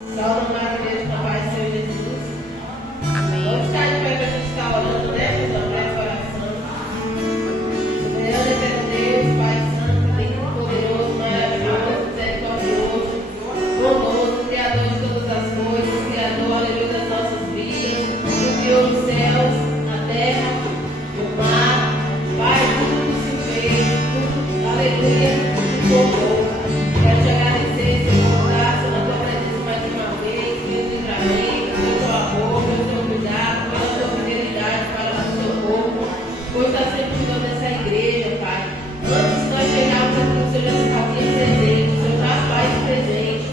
Salve Maria, na paz do Senhor Jesus. Amém. Vamos ficar de pé para a gente estar orando, né? Fazendo a oração. Soberano, eterno Deus, Pai Santo, lindo, poderoso, maravilhoso, misericordioso, bondoso, Criador de todas as coisas, Criador, aleluia, das nossas vidas, o Criou os céus, a terra, o mar, Pai, tudo se fez, tudo, aleluia, tudo formou. Quero te agradecer, Senhor, graças na tua presença mais uma vez, pelo livramento, pelo teu amor, pelo teu cuidado, pela tua fidelidade para o teu povo, por estar sempre cuidando dessa igreja, Pai. Antes de nós chegarmos aqui, o Senhor já se fazia presente, o Senhor já faz presente.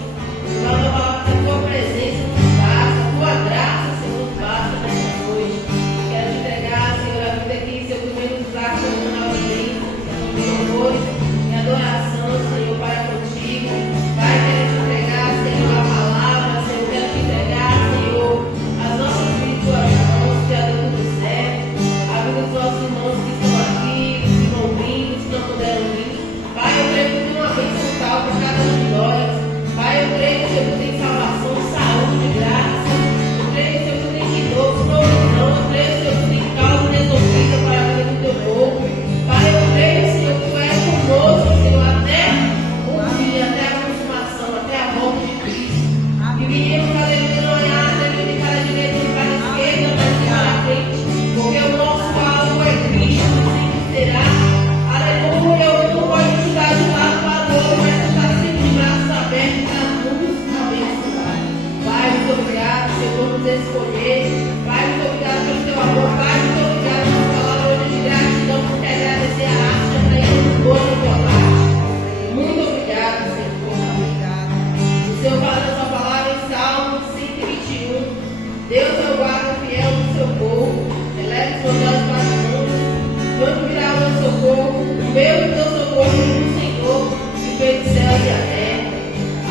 Fala a palavra da tua presença nos basta, a tua graça, Senhor, nos basta nessa noite. Quero te entregar, Senhor, a vida aqui, Senhor, que vem nos dar como na ausência, louvores e adoração, Senhor, para contigo. Pai, quero te entregar, Senhor, a palavra, Senhor, quero te entregar, Senhor, as nossas vidas, tuas mãos, Criador do céu, a vida dos nossos irmãos que estão aqui, que estão ouvindo, que não puderam vir. Pai, eu creio que tem uma bênção tal para cada um de nós. Pai, eu creio que o Senhor tem salvação, saúde, graça. Eu creio que o Senhor tem novo, provisão. Eu creio que o Senhor tem causa resolvida para a vida do teu povo. Pai, eu creio, Senhor, que tu és conosco, Senhor, até o dia, até a consumação, até a volta de Cristo. Que viemos, aleluia, não olhar, aleluia, nem para a direita, nem para a esquerda, mas sim para a frente. Porque o nosso alvo é Cristo, sempre será. Aleluia, eu não pode estar de um lado para o outro, mas estar sempre de braços abertos para nos abençoar. Pai, muito obrigado, Senhor, por nos escolher. Pai, muito obrigado pelo teu amor. Pai, muito obrigado pela palavra hoje de gratidão, por te agradecer a arte para irmos boa no teu parte. Muito obrigado, Senhor. Obrigado. O Senhor fala na sua palavra em Salmo 121. Deus é o guarda fiel do seu povo. Eleve os seus olhos para os montes. Quando virá o meu socorro, o meu e o teu socorro no Senhor, que fez o céu e a terra.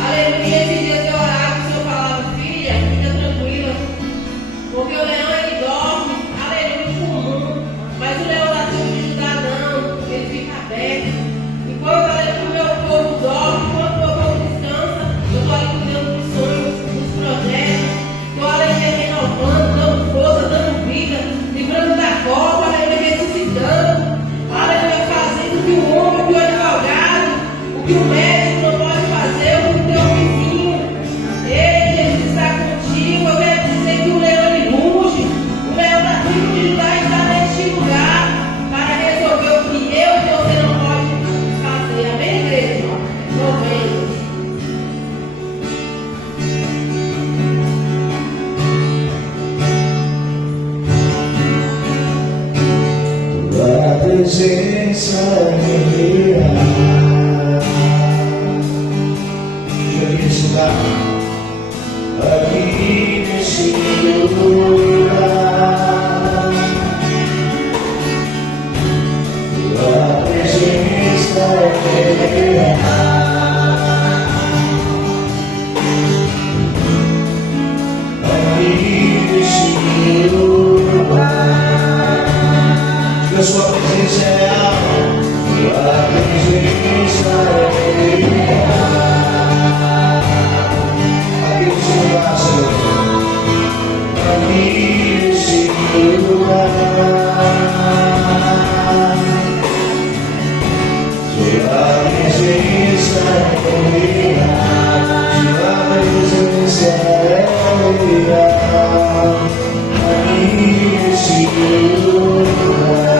Aleluia. Esses dias eu orava, o Senhor falava, filha, fica tranquila, porque o leão ele dorme, aleluia, comum, mas o leão da tribo de Judá não, ele fica aberto. Enquanto aleluia, o meu povo dorme, enquanto o meu povo descansa, eu estou ali cuidando dos sonhos, dos projetos, estou aleluia, renovando, dando força, dando vida, livrando da cova, aleluia, ressuscitando, aleluia, fazendo o que o homem, o que o advogado, o que o médico não pode fazer, o que o teu vizinho, ele, Jesus está contigo. Eu quero dizer que o leão ele ruge, o leão da tribo de Judá está neste lugar para resolver o que eu e você não pode fazer. Amém, igreja? Louvemos. Tua presença me virá. Está aqui nesse lugar. Tua presença me virá. Aqui nesse lugar. Diga, sua presença é real. Tua presença é real. Aqui nesse lugar, sua presença é real, sua presença é real. Aqui nesse lugar.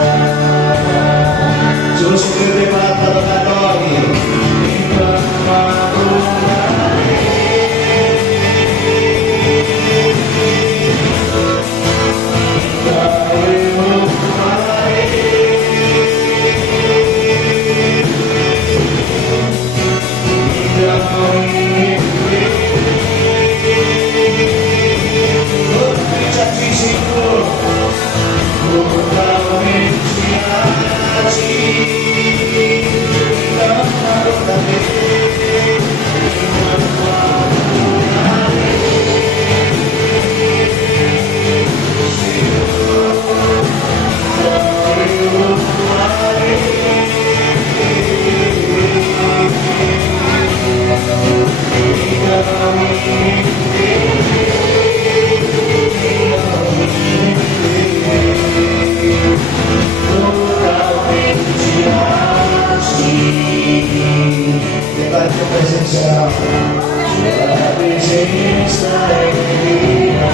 presença é vida.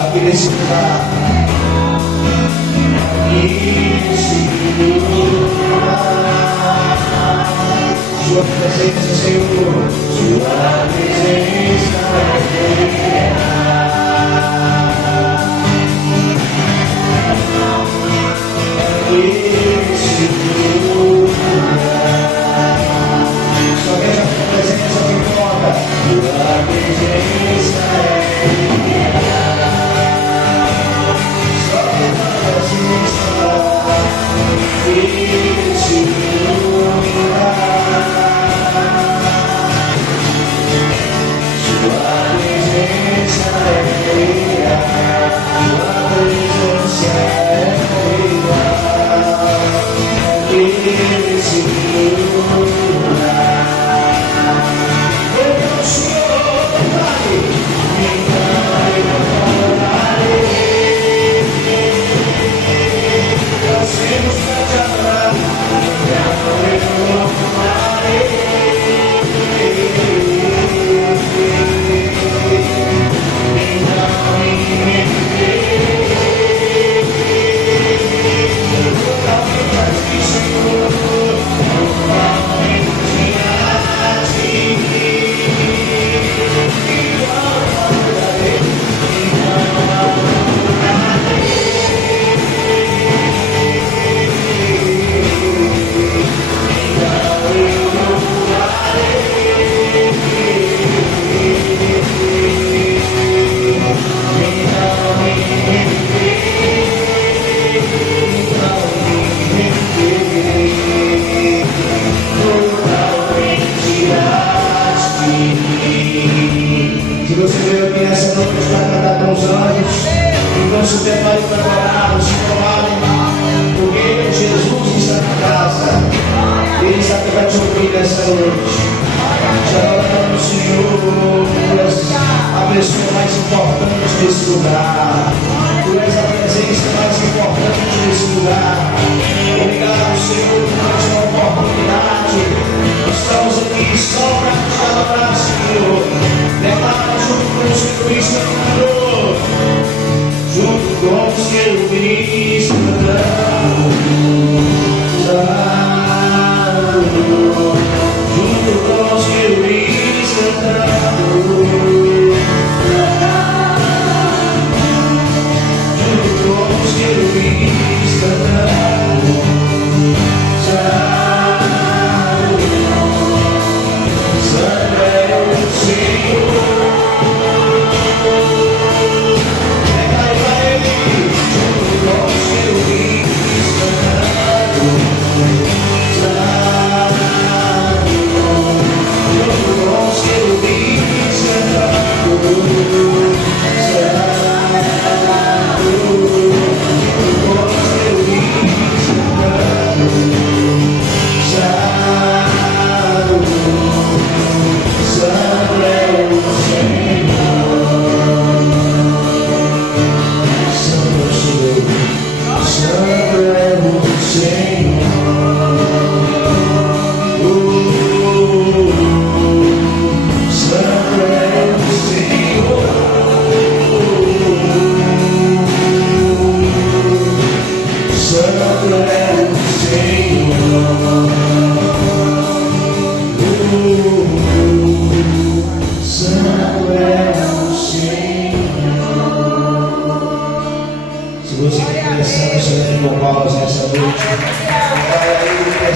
Aqui nesse lugar, Sua presença, Senhor, Sua presença é vida. Só veja a Sua presença que importa. Sua presença é vida. Só veja a presença desse lugar. Sua presença é vida. Sua presença é vida. Esse lugar. Eu Senhor, Pai, nascemos pra te adorar. Se você veio aqui nessa noite para cantar com os anjos, então se prepare para adorar, se prepare, porque Jesus está na casa. Ele está aqui para te ouvir nessa noite. Te adoramos, Senhor, Tu és a pessoa mais importante desse lugar. Tu és a presença mais importante desse lugar. Obrigado, Senhor, por mais uma oportunidade. Estamos aqui só para te adorar, Senhor. Declara junto com os querubins cantando, junto com os querubins cantando, junto com os querubins cantando, junto com os querubins cantando, Santo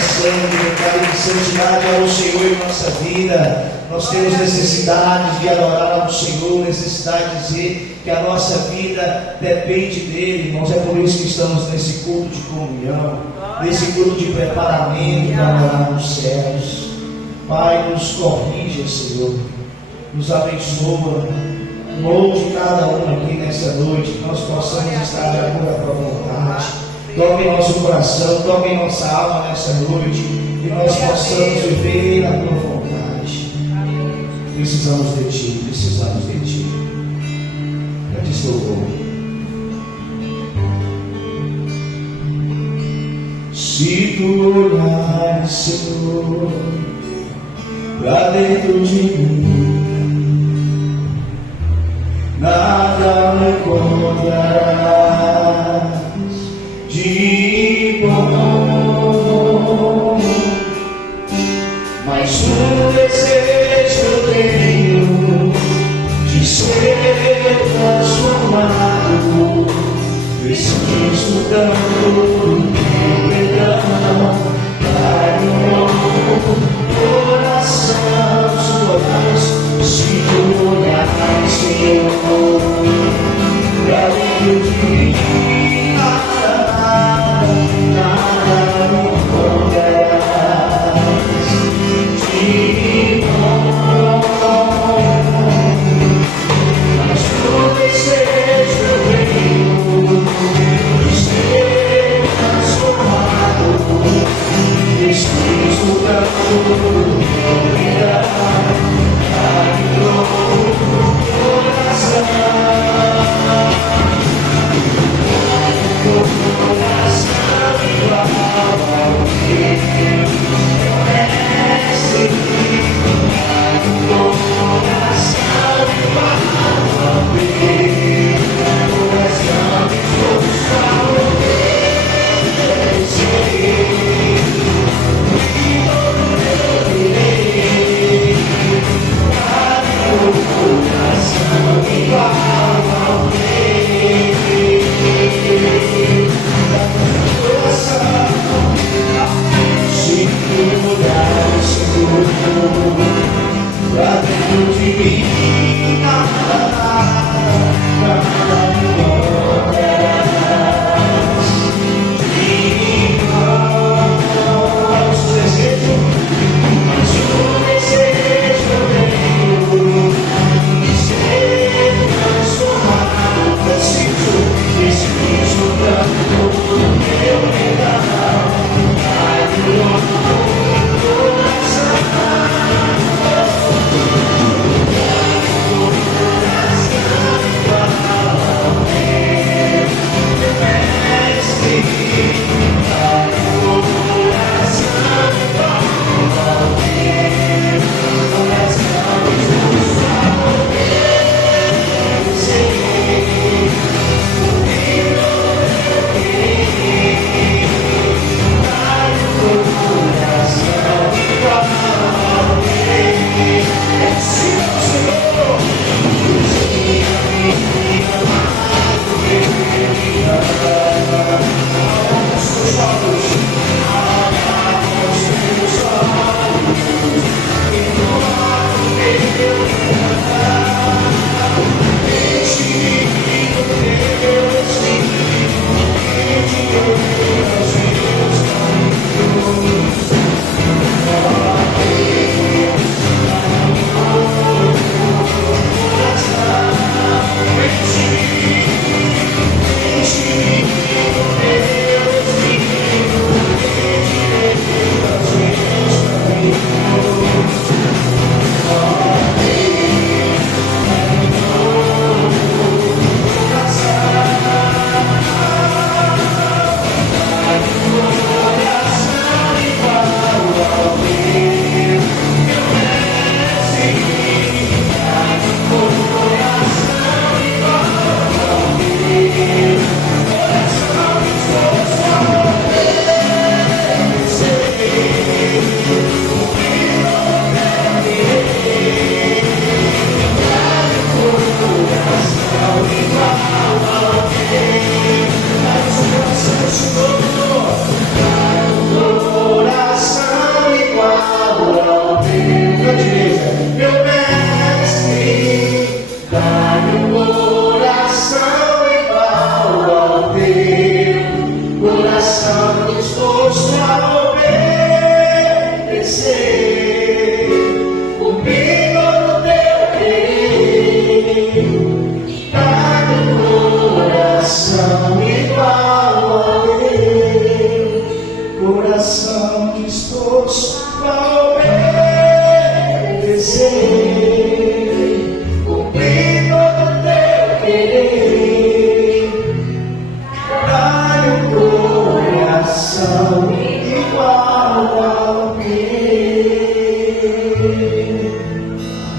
é o Senhor. Nós temos necessidades de adorar ao Senhor, necessidade de dizer que a nossa vida depende dEle, irmãos. É por isso que estamos nesse culto de comunhão, nesse culto de preparamento para adorar nos céus. Pai, nos corrija, Senhor, nos abençoa, molde cada um aqui nessa noite, que nós possamos estar de acordo com a tua vontade. Toque em nosso coração, toque em nossa alma nessa noite, que nós possamos viver a tua vontade. Precisamos de Ti, precisamos de Ti. Eu te louvor. Se Tu olhares, Senhor, pra dentro de mim. Nada me encontrarás de bom, mas um desejo eu tenho de ser transformado. Preciso tanto do teu perdão, Pai, no meu coração. Os olhos, se tu olhares, Senhor, pra dentro de mim, nada me encontrarás de bom, mas o desejo eu tenho de ser transformado. Preciso tanto do teu perdão, Pai, no meu coração. No coração igual ao teu, conhece, no coração igual ao teu, coração disposto a obedecer. Pra dentro de mim, nada me encontrarás de bom. Mas o desejo eu tenho de ser transformado. Preciso tanto do teu perdão, Pai, no meu coração.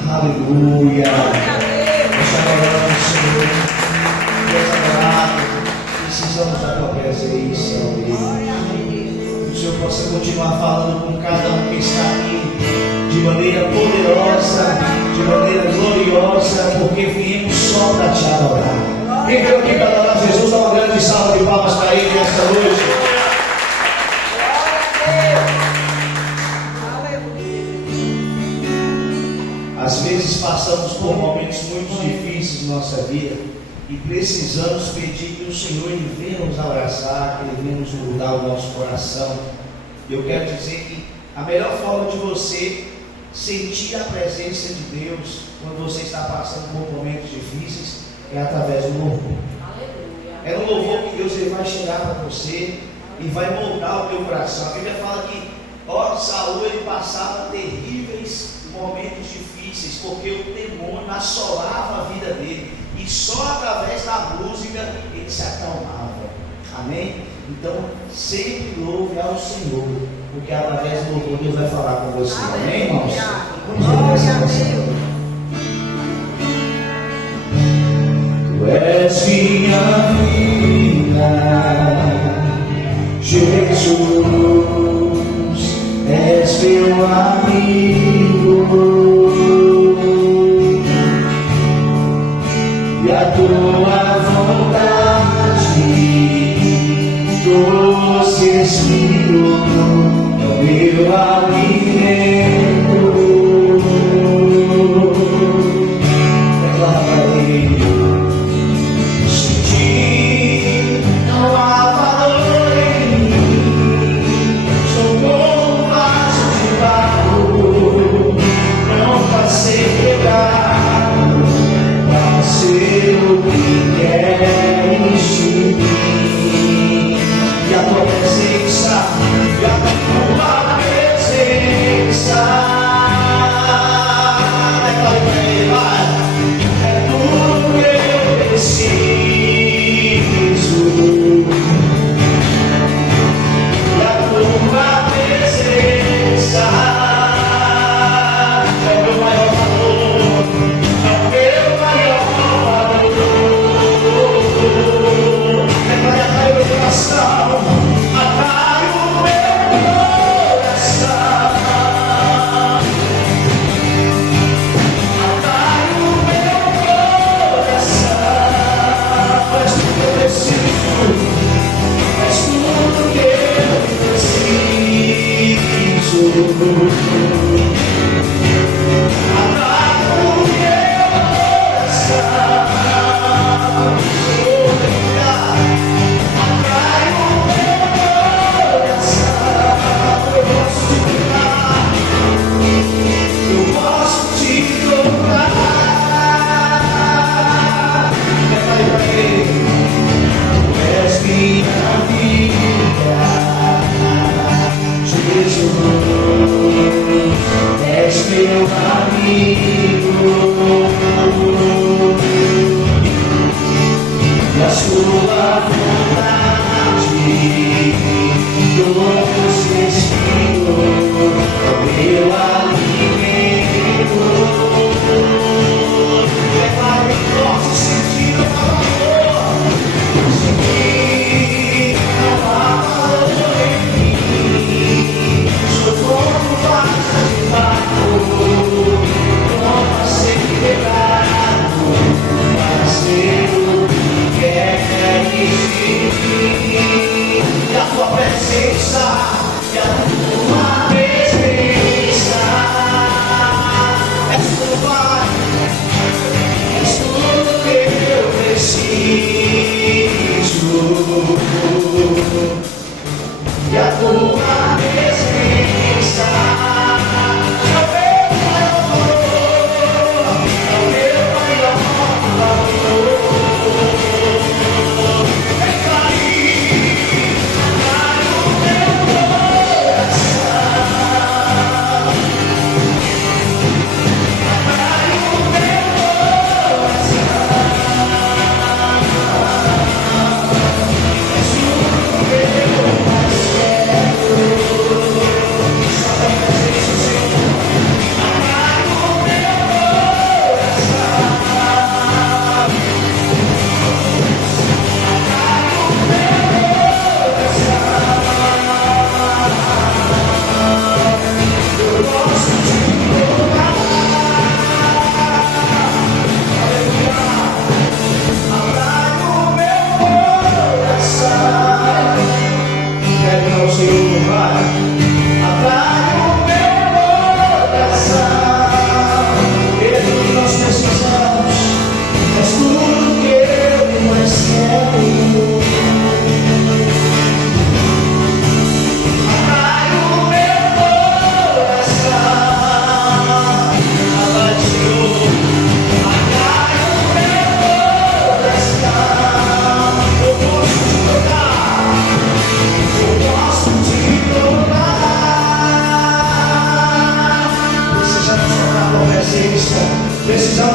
Aleluia. Nós adoramos, Senhor. Deus amado, precisamos da tua presença, ó Deus. Que o Senhor possa continuar falando com cada um que está aqui de maneira poderosa, de maneira gloriosa, porque viemos só para te adorar. Quem veio aqui para adorar Jesus, dá uma grande salva de palmas para ele nesta noite. Às vezes passamos por momentos muito difíceis na nossa vida e precisamos pedir que o Senhor ele venha nos abraçar, que ele venha nos mudar o nosso coração. Eu quero dizer que a melhor forma de você sentir a presença de Deus quando você está passando por momentos difíceis é através do louvor. É no louvor que Deus ele vai chegar para você e vai moldar o teu coração. A Bíblia fala que Saul ele passava terríveis momentos difíceis, porque o demônio assolava a vida dele, e só através da música ele se acalmava. Amém? Então sempre louve ao Senhor, porque através do louvor Deus vai falar com você. Amém, irmãos? Vamos orar essa canção. Tu és minha vida, Jesus, és meu amigo. E a tua vontade, doce Espírito, é o meu alimento. Declara para ele: sem ti não há valor em mim, sou como um vaso de barro, não passei quebrado. Ser o que queres de mim, e a tua presença, e a tua presença.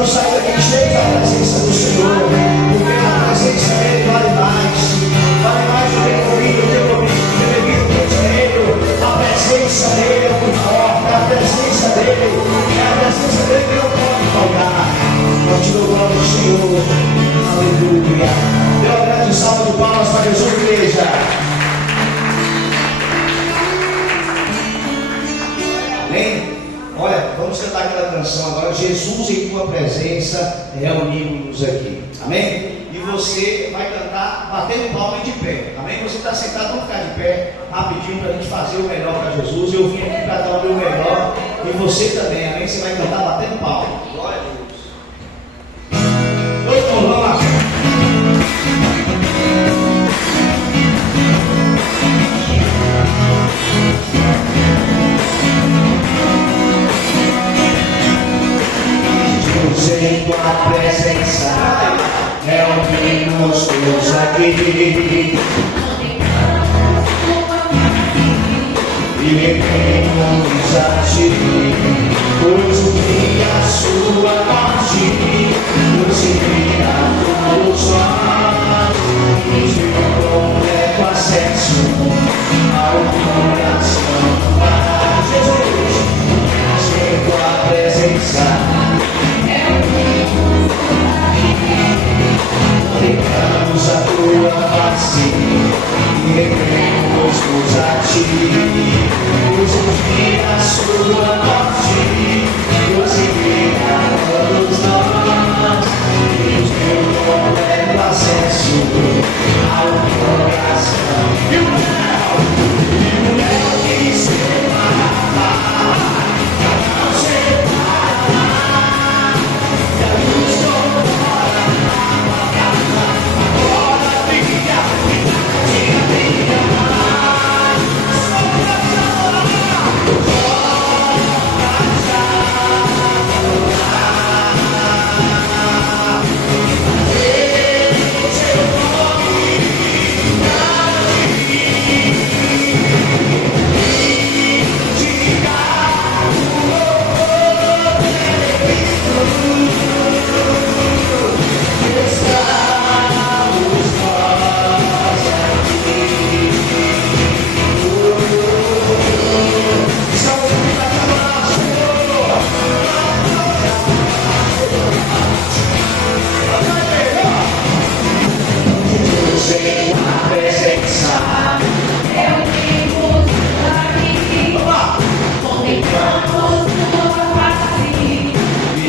vamos sair daqui cheios da presença do Senhor, porque a presença dele vale mais do que comida, do que bebido, do que dinheiro. A presença dele é muito forte, a presença dele que não pode faltar. Nós te louvamos, Senhor, aleluia. Dê uma grande salva de palmas para Jesus, igreja. Amém? Olha, vamos cantar aquela canção agora. Jesus em tua presença reunimos-nos aqui. Amém? E você vai cantar batendo palma e de pé. Amém? Você está sentado, vamos ficar de pé rapidinho para a gente fazer o melhor para Jesus. Eu vim aqui para dar o meu melhor e você também. Amém? Você vai cantar batendo palma. Glória a Deus. Todo mundo, vamos lá. Em tua presença reunimos-nos aqui e vendemos a ti, pois o que a sua morte nos envia a todos nós, nos deu completo acesso ao coração do Jesus. Em tua presença contemplamos a tua face e rendemos-nos a ti, pois o que a sua morte nos envia a todos nós, nos deu completo acesso ao coração. E o mel que separava, não separava, e a luz toda.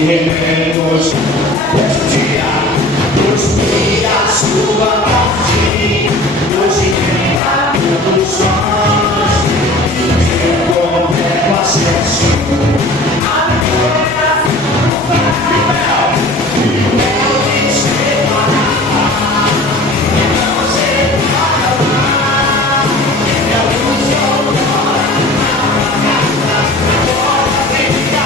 Rendemos este dia, nos guia a sua morte, nos envia a todos nós, e com completo acesso ao coração do Pai. E o mel que separava, não separava, e a luz outrora agora brilha.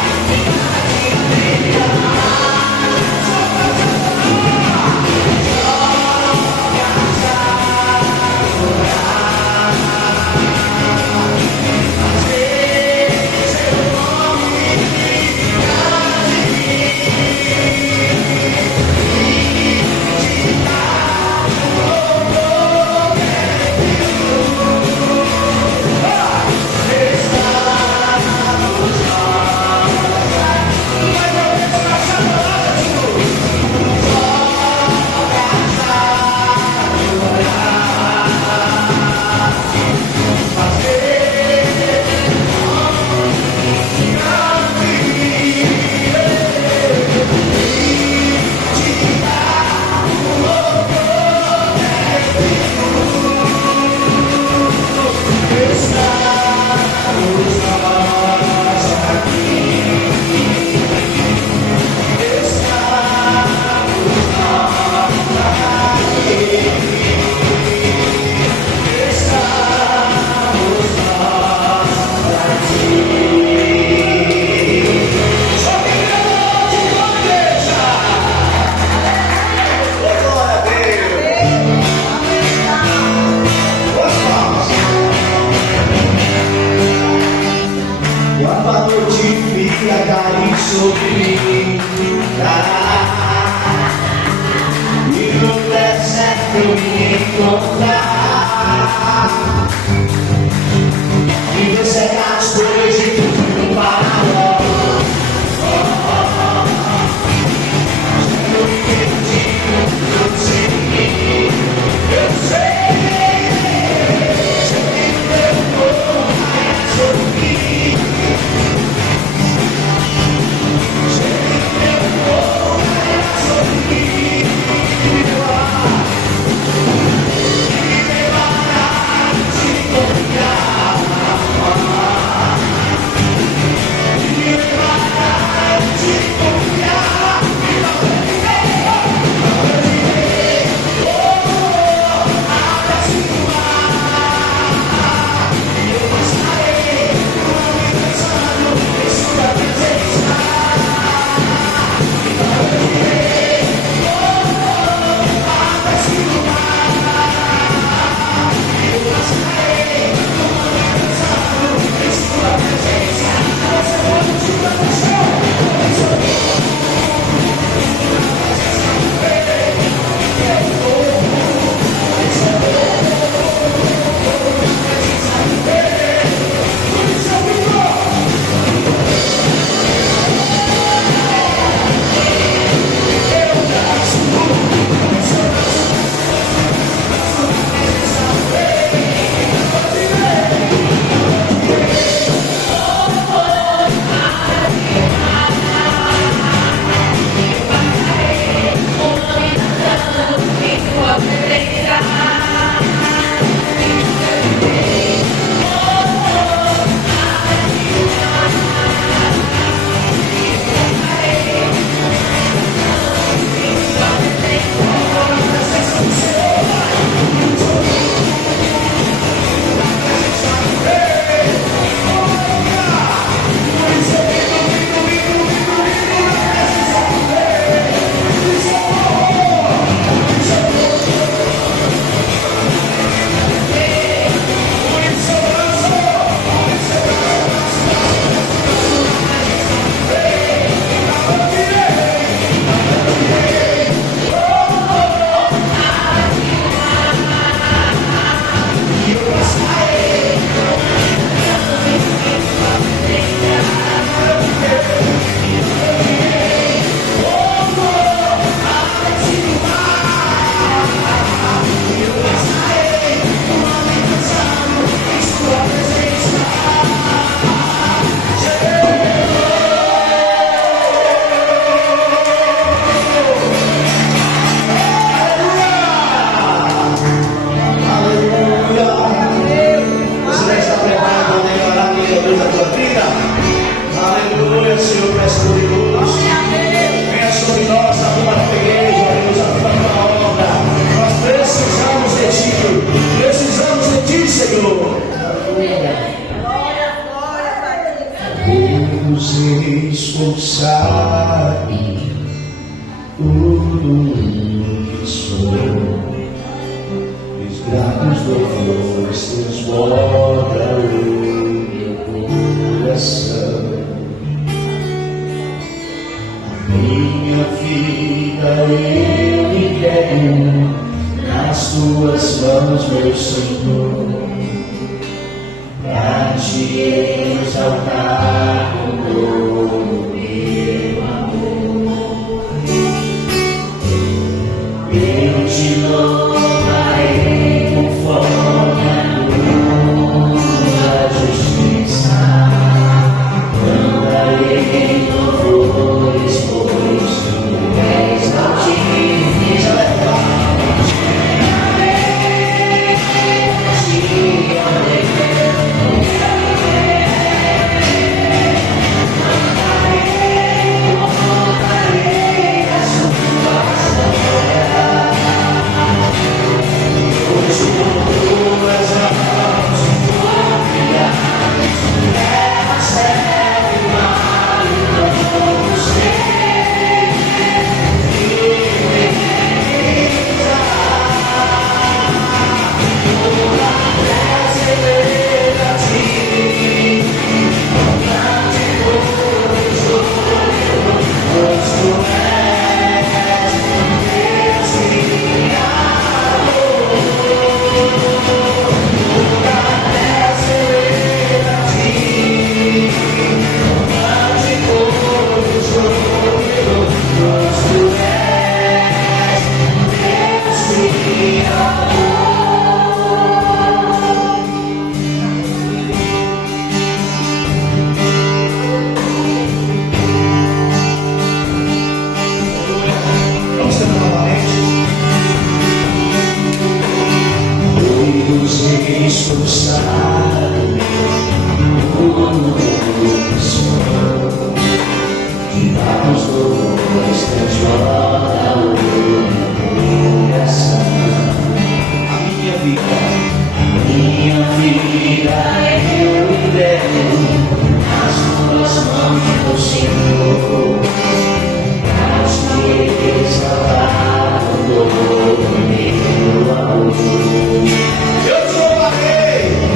Seu mundo que sou. Os gratos louvores transborda o meu coração. A minha vida eu entrego nas tuas mãos, meu Senhor, pra te exaltar com todo o meu amor. Eu te louvarei conforme a tua justiça, cantarei louvores, pois tu és altíssimo. Eu te louvarei.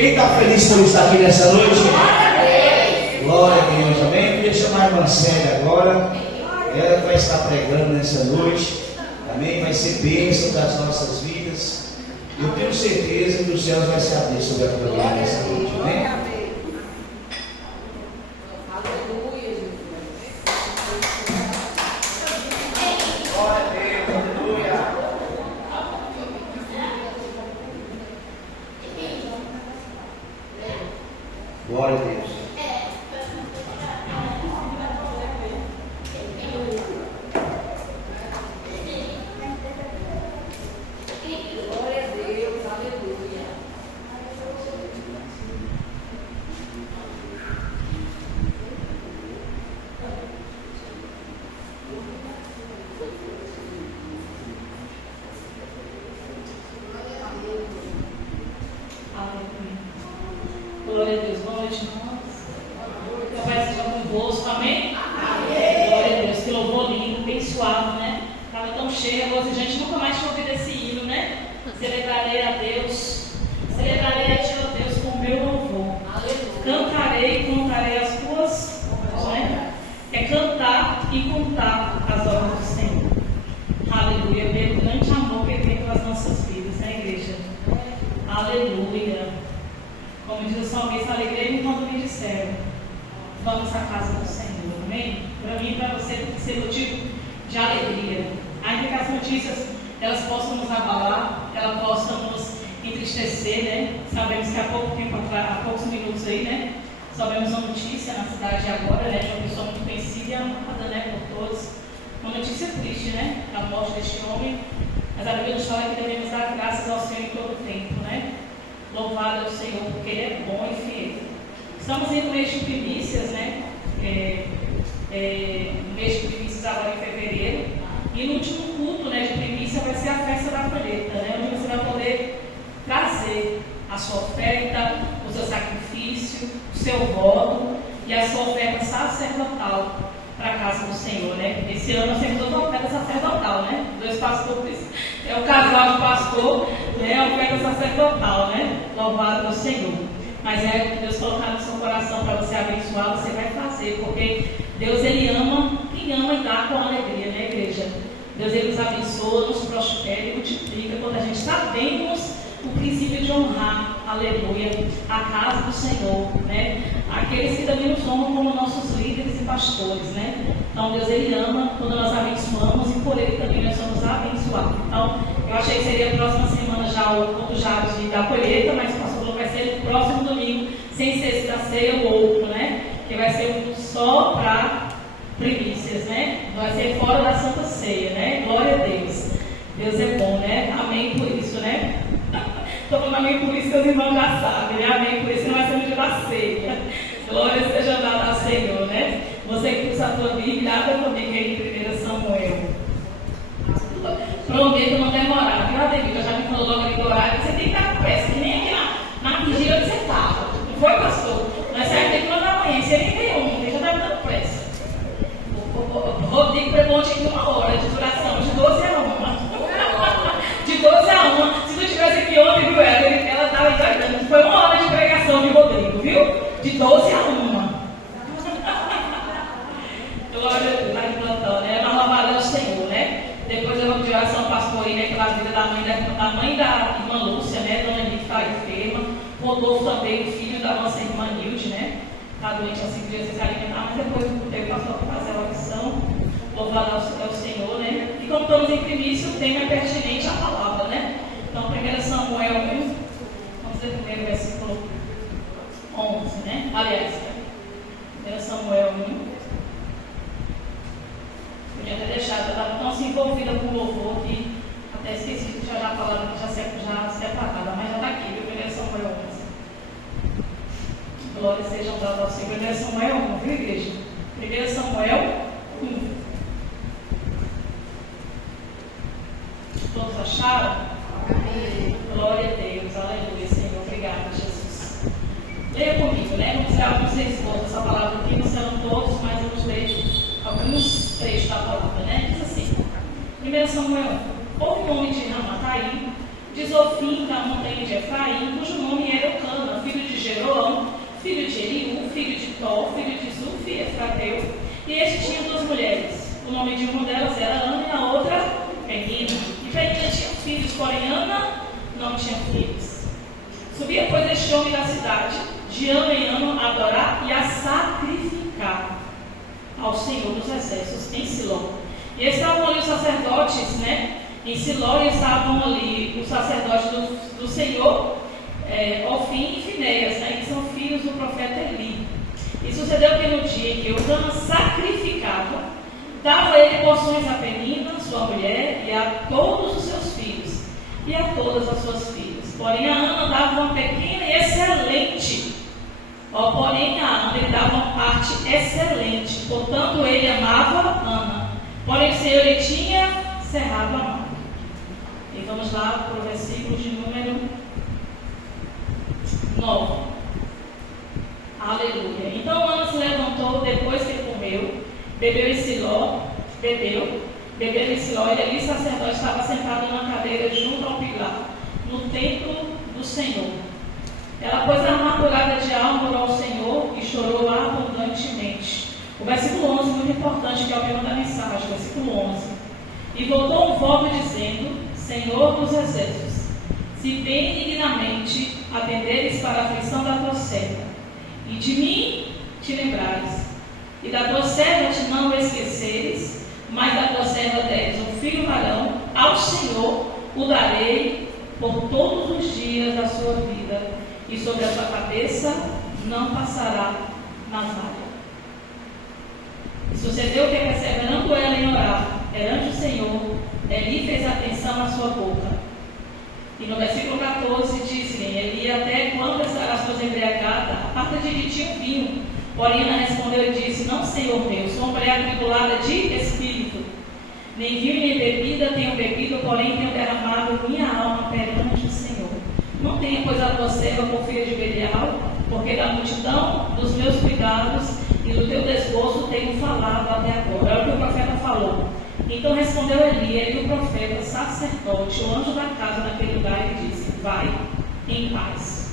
Quem está feliz por estar aqui nessa noite? Glória a Deus, amém? Queria chamar a irmã Célia agora. Ela vai estar pregando nessa noite, amém? Vai ser bênção das nossas vidas. Eu tenho certeza que os céus vai se abrir sobre a tua vida nessa noite, amém? Glória a Deus. Glória a Deus, boa noite, irmãos. Que a paz seja convosco, amém? Glória a Deus, que louvor lindo, abençoado, né? Estava tão cheia, a gente nunca mais tinha ouvido esse hino, né? Celebrarei a Deus, celebrarei a Ti, ó Deus, com o meu louvor. Cantarei e contarei as tuas obras, né? É cantar e contar as obras do Senhor. Aleluia, pelo grande amor que Ele tem pelas nossas vidas, né, igreja? Aleluia. Como diz o salmista, alegrei-me quando me disseram, vamos à casa do Senhor, amém? Para mim e para você tem que ser motivo de alegria. Ainda que as notícias, elas possam nos abalar, elas possam nos entristecer, né? Sabemos que há pouco tempo atrás, há poucos minutos aí, né? Soubemos uma notícia na cidade agora, né? De uma pessoa muito conhecida e amada, né? Por todos. Uma notícia triste, né? A morte deste homem. Mas a Bíblia nos fala que devemos dar graças ao Senhor em todo o tempo, né? Louvado é o Senhor, porque Ele é bom e fiel. Estamos indo no mês de primícias, né? No mês de primícias agora em fevereiro. E no último culto, né, de primícia vai ser a festa da colheita, né? Onde você vai poder trazer a sua oferta, o seu sacrifício, o seu voto e a sua oferta sacerdotal para a casa do Senhor, né? Esse ano nós temos uma oferta sacerdotal, né? 2 pastores, é o casal de pastor, né? A oferta sacerdotal, né? Louvado ao Senhor. Mas é o que Deus colocar no seu coração para você abençoar, você vai fazer, porque Deus, Ele ama quem ama e dá com alegria, né, igreja? Deus, Ele nos abençoa, nos prospera e multiplica quando a gente está dentro o princípio de honrar, aleluia, a casa do Senhor, né? Aqueles que também nos honram como nossos líderes e pastores, né? Então Deus, Ele ama quando nós abençoamos e por Ele também nós somos abençoados. Então eu achei que seria a próxima semana já o culto já da colheita, mas o pastor falou que vai ser o próximo domingo, sem ser esse da ceia ou outro, né? Que vai ser um culto só para primícias, né? Vai ser fora da Santa Ceia, né? Glória a Deus. Deus é bom, né? Amém por isso, né? Estou falando amém por isso que os irmãos já sabem, né? Amém por isso que não vai ser no dia da ceia. Glória seja dada ao Senhor, né? Você que puxa a tua Bíblia, abre comigo aí em 1 Samuel. Prometo não demorar, viu, Ademir? Eu já me falou logo ali do horário, você tem que estar com pressa, que nem aqui na vigília onde você estava. Não foi, pastor? Nós saímos daqui 1 da manhã, você nem veio ontem, já estava dando pressa. O Rodrigo pregou ontem 1 hora de duração, de 12 a 1. De 12 a 1. Se tu estivesse aqui ontem, viu, ela estava endoidando. Foi 1 hora de pregação de Rodrigo, viu? De 12 a 1. Glória a Deus, lá em plantão, né? Nós louvamos ao Senhor, né? Depois eu vou de oração pastoril, né? Pela vida da mãe da irmã Lúcia, né? Dona Nita está enferma. Rodolfo também, o filho da nossa irmã Nilde, né? Está doente assim, podia se alimentar, mas depois eu pastor para fazer a oração. Louvado ao Senhor, né? E como estamos em primícia, o tema é pertinente à palavra, né? Então, 1 Samuel 1, vamos ler primeiro o versículo 11, né? Aliás, 1 Samuel 1. Podia ter deixado, eu estava tão assim envolvida com o louvor que até esqueci de já falar, já separada, mas já está aqui, viu? 1 Samuel 11. Glória seja dada ao Senhor. 1 Samuel 1, viu, igreja? 1 Samuel 1. Todos acharam? Amém. Glória a Deus, aleluia, Senhor. Obrigada, Jesus. Leia comigo, né? Vamos ler alguns esboços dessa palavra aqui, não serão todos, mas vamos ler alguns trechos da palavra, né? Diz assim: 1 Samuel 1. Houve um homem de Ramataim, de Zofim, da montanha de Efraim, cujo nome era Eucana, filho Jeroão, filho de Eliú, filho de Tó, filho de Zuf, Efrateu. E este tinha 2 mulheres. O nome de uma delas era Ana e a outra Penina. E Penina tinha filhos, porém Ana não tinha filhos. Subia, pois, este homem da cidade, de ano em ano, a adorar e a sacrificar ao Senhor dos Exércitos em Siló. E estavam ali os sacerdotes, né? Em Siló estavam ali os sacerdotes do Senhor, Ofim e Finéias, né? Que são filhos do profeta Eli. E sucedeu que no dia em que Eucana sacrificava, dava ele porções a Penina, sua mulher, e a todos os seus filhos, e a todas as suas filhas. Porém a Ana dava uma pequena e excelente. Porém a Ana ele dava uma parte excelente. Portanto ele amava Ana. Porém o Senhor lhe tinha cerrado a mão. E vamos lá para o versículo de número 9. Aleluia. Então Ana se levantou depois que comeu, bebeu em Siló, bebeu em Siló, e ali o sacerdote estava sentado na cadeira junto ao pilar, no templo do Senhor. Ela pôs a armadurada de alma ao Senhor e chorou abundantemente. O versículo 11 é muito importante, que é o tema da mensagem, versículo 11. E voltou um voto dizendo: Senhor dos exércitos, se benignamente atenderes para a aflição da tua serva, e de mim te lembrares, e da tua serva te não esqueceres, mas da tua serva deres um filho varão, ao Senhor o darei por todos os dias da sua vida, e sobre a sua cabeça não passará navalha. E sucedeu que, perseverando ela em orar perante o Senhor, Eli fez atenção à sua boca. E no versículo 14 diz-lhe: Eli, até quando estarás tu embriagada? Aparta de ti o vinho. Porém ela respondeu e disse: Não, Senhor meu, sou uma mulher atribulada de espírito. Nem vinho nem bebida tenho bebido, porém tenho derramado minha alma perante o Senhor. Não tenha, pois, a tua serva por filha de Belial, porque da multidão dos meus cuidados e do teu desgosto tenho falado até agora. É o que o profeta falou. Então respondeu Eli, o profeta, sacerdote, o anjo da casa naquele lugar, e disse: Vai em paz.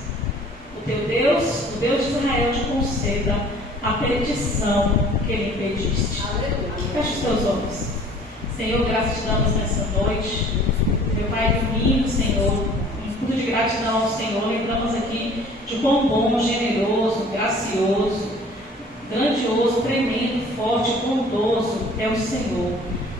O teu Deus, o Deus de Israel, te conceda a petição que lhe pediste. Feche os teus olhos. Senhor, graças te damos nessa noite. Meu Pai, domingo, Senhor, um culto de gratidão ao Senhor. Lembramos aqui de quão bom, generoso, gracioso, grandioso, tremendo, forte, bondoso é o Senhor.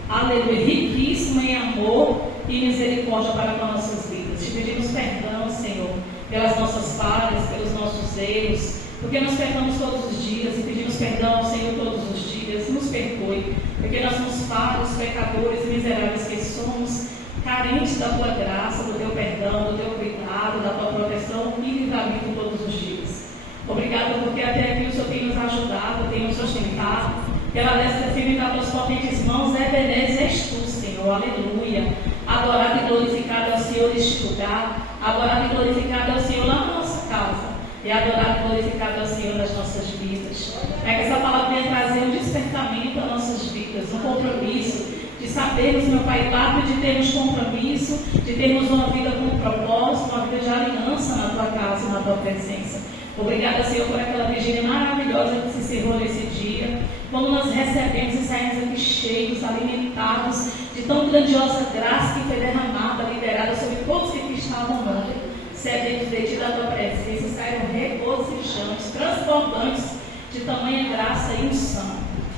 Aleluia, riquíssimo em amor e misericórdia para com nossas vidas. Te pedimos perdão, Senhor, pelas nossas falhas, pelos nossos erros, porque nós pecamos todos os dias e pedimos perdão ao Senhor todos os dias. Nos perdoe, porque nós somos falhos, pecadores e miseráveis que somos, carentes da tua graça, do teu perdão, do teu cuidado, da tua proteção e livramento todos os dias. Obrigado porque até aqui o Senhor tem nos ajudado, tem nos sustentado. Pela destra firme das tuas potentes mãos, Ebenezer és tu, Senhor. Aleluia. Adorado e glorificado é o Senhor neste lugar. Adorado e glorificado é o Senhor lá na nossa casa. E adorado e glorificado é o Senhor nas nossas vidas. É que essa palavra venha trazer um despertamento às nossas vidas, um compromisso de sabermos, meu Pai, lábio de termos compromisso, de termos uma vida com propósito, uma vida de aliança na tua casa e na tua presença. Obrigada, Senhor, por aquela vigília maravilhosa que se encerrou nesse dia. Quando nós recebemos e saímos aqui cheios, alimentados de tão grandiosa graça que foi derramada, liberada sobre todos que aqui estavam hoje, sedentos de ti da tua presença, saíram regozijantes, transbordantes de tamanha graça e unção.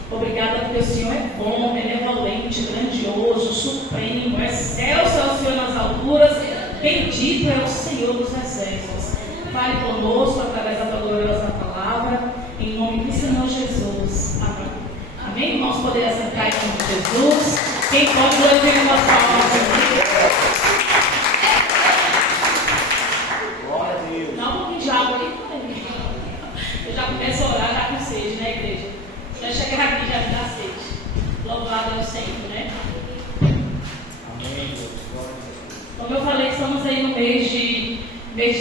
Obrigada porque o Senhor é bom, benevolente, grandioso, supremo, excelso é o Senhor nas alturas, bendito é o Senhor dos exércitos. Fale conosco através da tua gloriosa palavra, em nome do Senhor Jesus. Amém. Amém? Irmãos, poder assentar em nome de Jesus. Quem pode glorificar a nossa alma? Glória a Deus. Dá um pouquinho de água ali. Eu já começo a orar já com sede, né, igreja? Já chegar aqui já me dá sede. Louvado é o Senhor, né? Amém. Como eu falei, estamos aí no mês de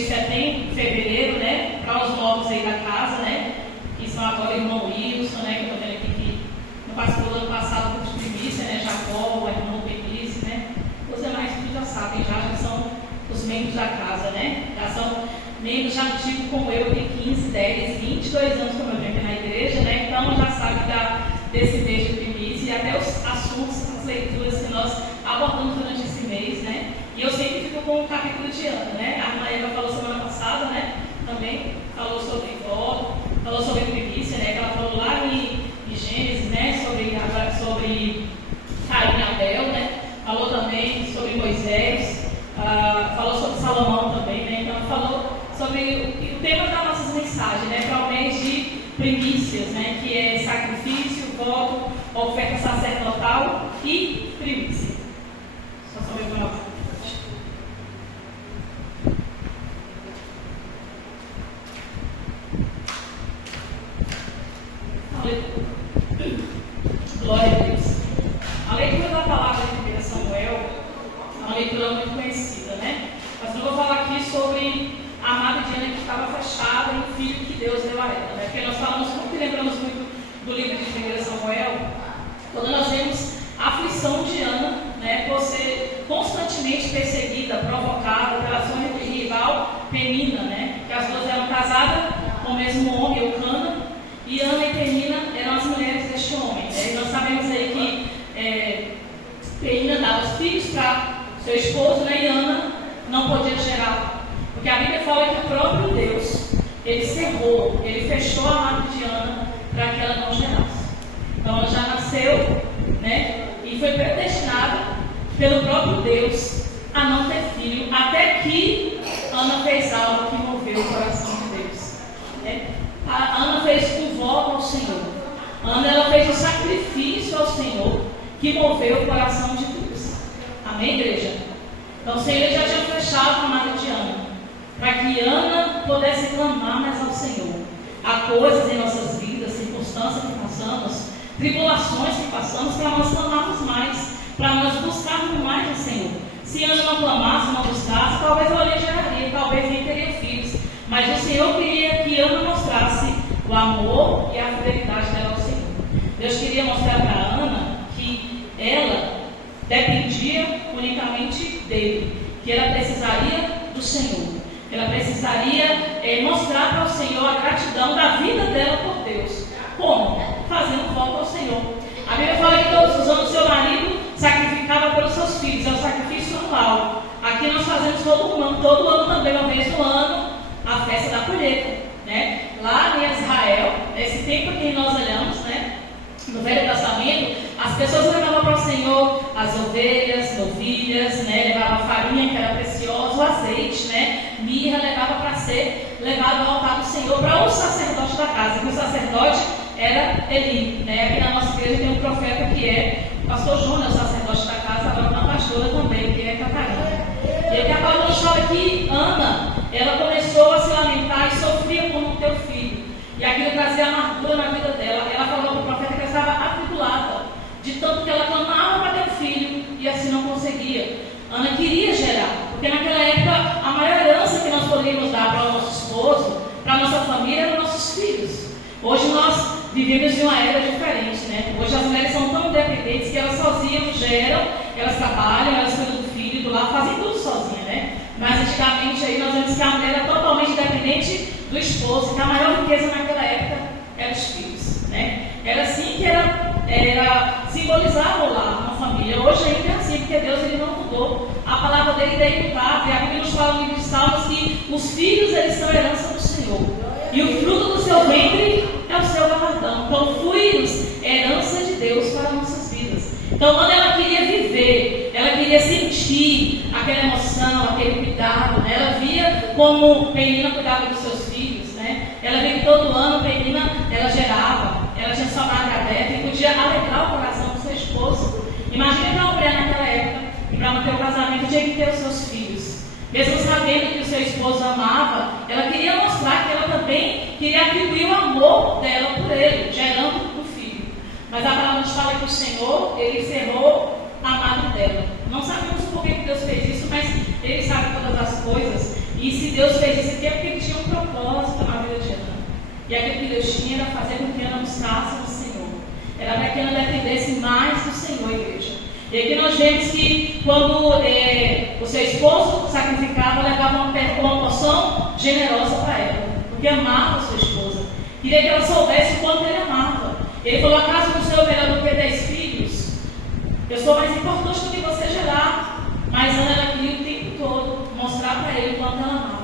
setembro, fevereiro, né? Para os novos aí da casa, né? Que são agora o irmão Wilson, né? Que eu estou vendo aqui que no participou do ano passado com os primícia, né? Jacó, o irmão Benício, né? Os demais já sabem, já são os membros da casa, né? Já são membros já antigos como eu, tem 15, 10, 22 anos que eu venho aqui na igreja, né? Então já sabe desse mês de primícia e até os assuntos, as leituras que nós abordamos durante esse mês, né? E eu sempre fico com o capítulo de Ana, né? A irmã Eva falou semana passada, né? Também falou sobre voto, falou sobre primícia, né? Que ela falou lá em Gênesis, né? Sobre Caim e Abel, né? Falou também sobre Moisés, falou sobre Salomão também, né? Então falou sobre o tema das nossas mensagens, né? Para o mês de primícias, né? Que é sacrifício, voto, oferta sacerdotal e primícia. Só sobre o meu. Glória a Deus. A leitura da palavra de 1 Samuel é uma leitura muito conhecida, né? Mas eu vou falar aqui sobre a amada Diana que estava fechada e o filho que Deus deu a ela, né? Porque nós falamos muito e lembramos muito do livro de 1 Samuel, quando nós vemos a aflição de Ana, né? Por ser constantemente perseguida, provocada pela sua rival Penina, né? Que as duas eram casadas com o mesmo homem, Eucana. E Ana e Penina eram as mulheres deste homem. Né? E nós sabemos aí que Penina dava os filhos para seu esposo, né? E Ana não podia gerar. Porque a Bíblia fala que o próprio Deus, ele cerrou, ele fechou a madre de Ana para que ela não gerasse. Então ela já nasceu, né? E foi predestinada pelo próprio Deus a não ter filho, até que Ana fez algo que moveu o coração de Deus. Né? A Ana fez um voto ao Senhor. Ana ela fez um sacrifício ao Senhor que moveu o coração de Deus. Amém, igreja? Então o Senhor já tinha fechado a madre de Ana, para que Ana pudesse clamar mais ao Senhor. Há coisas em nossas vidas, circunstâncias que passamos, tribulações que passamos, para nós clamarmos mais, para nós buscarmos mais ao Senhor. Se Ana não clamasse, não buscasse, talvez ela nem geraria, talvez nem teria filhos. Mas o Senhor queria que Ana mostrasse o amor e a fidelidade dela ao Senhor. Deus queria mostrar para Ana que ela dependia unicamente dele, que ela precisaria do Senhor. Ela precisaria mostrar para o Senhor a gratidão da vida dela por Deus. Como? Fazendo voto ao Senhor. A Bíblia fala que todos os anos seu marido sacrificava pelos seus filhos, é o sacrifício anual. Aqui nós fazemos todo ano também, uma vez no ano, a festa da colheita, né? Lá em Israel, esse tempo que nós olhamos, né? No Velho Testamento, as pessoas levavam para o Senhor as ovelhas, novilhas, né? Levavam a farinha que era preciosa, o azeite, né? Mirra levava para ser levado ao altar do Senhor para o sacerdote da casa, que o sacerdote era Eli, né? Aqui na nossa igreja tem um profeta que é o pastor Jonas, o sacerdote da casa, agora uma pastora também, que é Catarina. E aqui a palavra nos fala que Ana, ela começou a se lamentar e sofria por não ter filho. E aquilo trazia amargura na vida dela. Ela falou para o profeta que ela estava atribulada, de tanto que ela clamava para ter filho e assim não conseguia. Ana queria gerar, porque naquela época a maior herança que nós poderíamos dar para o nosso esposo, para a nossa família, eram nossos filhos. Hoje nós vivemos em uma era diferente, né? Hoje as mulheres são tão dependentes que elas sozinhas geram, elas trabalham, elas cuidam do filho, do lar, fazem tudo sozinhas, né? Mas antigamente aí nós vemos que a mulher era totalmente dependente do esposo, que a maior riqueza naquela época eram os filhos, né? Era assim que era simbolizava o lar, uma família. Hoje ainda é assim, porque Deus ele não mudou. A palavra dele é imutável. E a Bíblia nos fala no livro de Salmos que os filhos eles são herança do Senhor. E o fruto do seu ventre é o seu galardão. Então, filhos é herança de Deus para nossas vidas. Então, quando ela queria viver, ela queria sentir aquela emoção, aquele cuidado, né? Ela via como Penina cuidava dos seus filhos, né? Ela via que todo ano Penina, ela gerava, ela tinha sua madre aberta e podia alegrar o coração do seu esposo. Imagina que uma mulher naquela época, e para manter o casamento, tinha que ter os seus filhos. Mesmo sabendo que o seu esposo amava, ela queria mostrar que ela também queria atribuir o amor dela por ele, gerando um filho. Mas a palavra nos fala que o Senhor, ele cerrou a madre dela. Não sabemos por que Deus fez isso, mas ele sabe todas as coisas. E se Deus fez isso aqui é porque ele tinha um propósito na vida de Ana. E aquilo que Deus tinha era fazer com que Ana buscasse o Senhor. Era para que Ana dependesse mais do Senhor, igreja. E aqui nós vemos que quando o seu esposo sacrificava, levava uma porção generosa para ela. porque amava sua esposa. Queria que ela soubesse o quanto ele amava. Ele falou: a casa do Senhor é melhor do que 10 filhos. Eu sou mais importante do que você gerar. Mas Ana, ela queria o tempo todo mostrar para ele o quanto ela amava.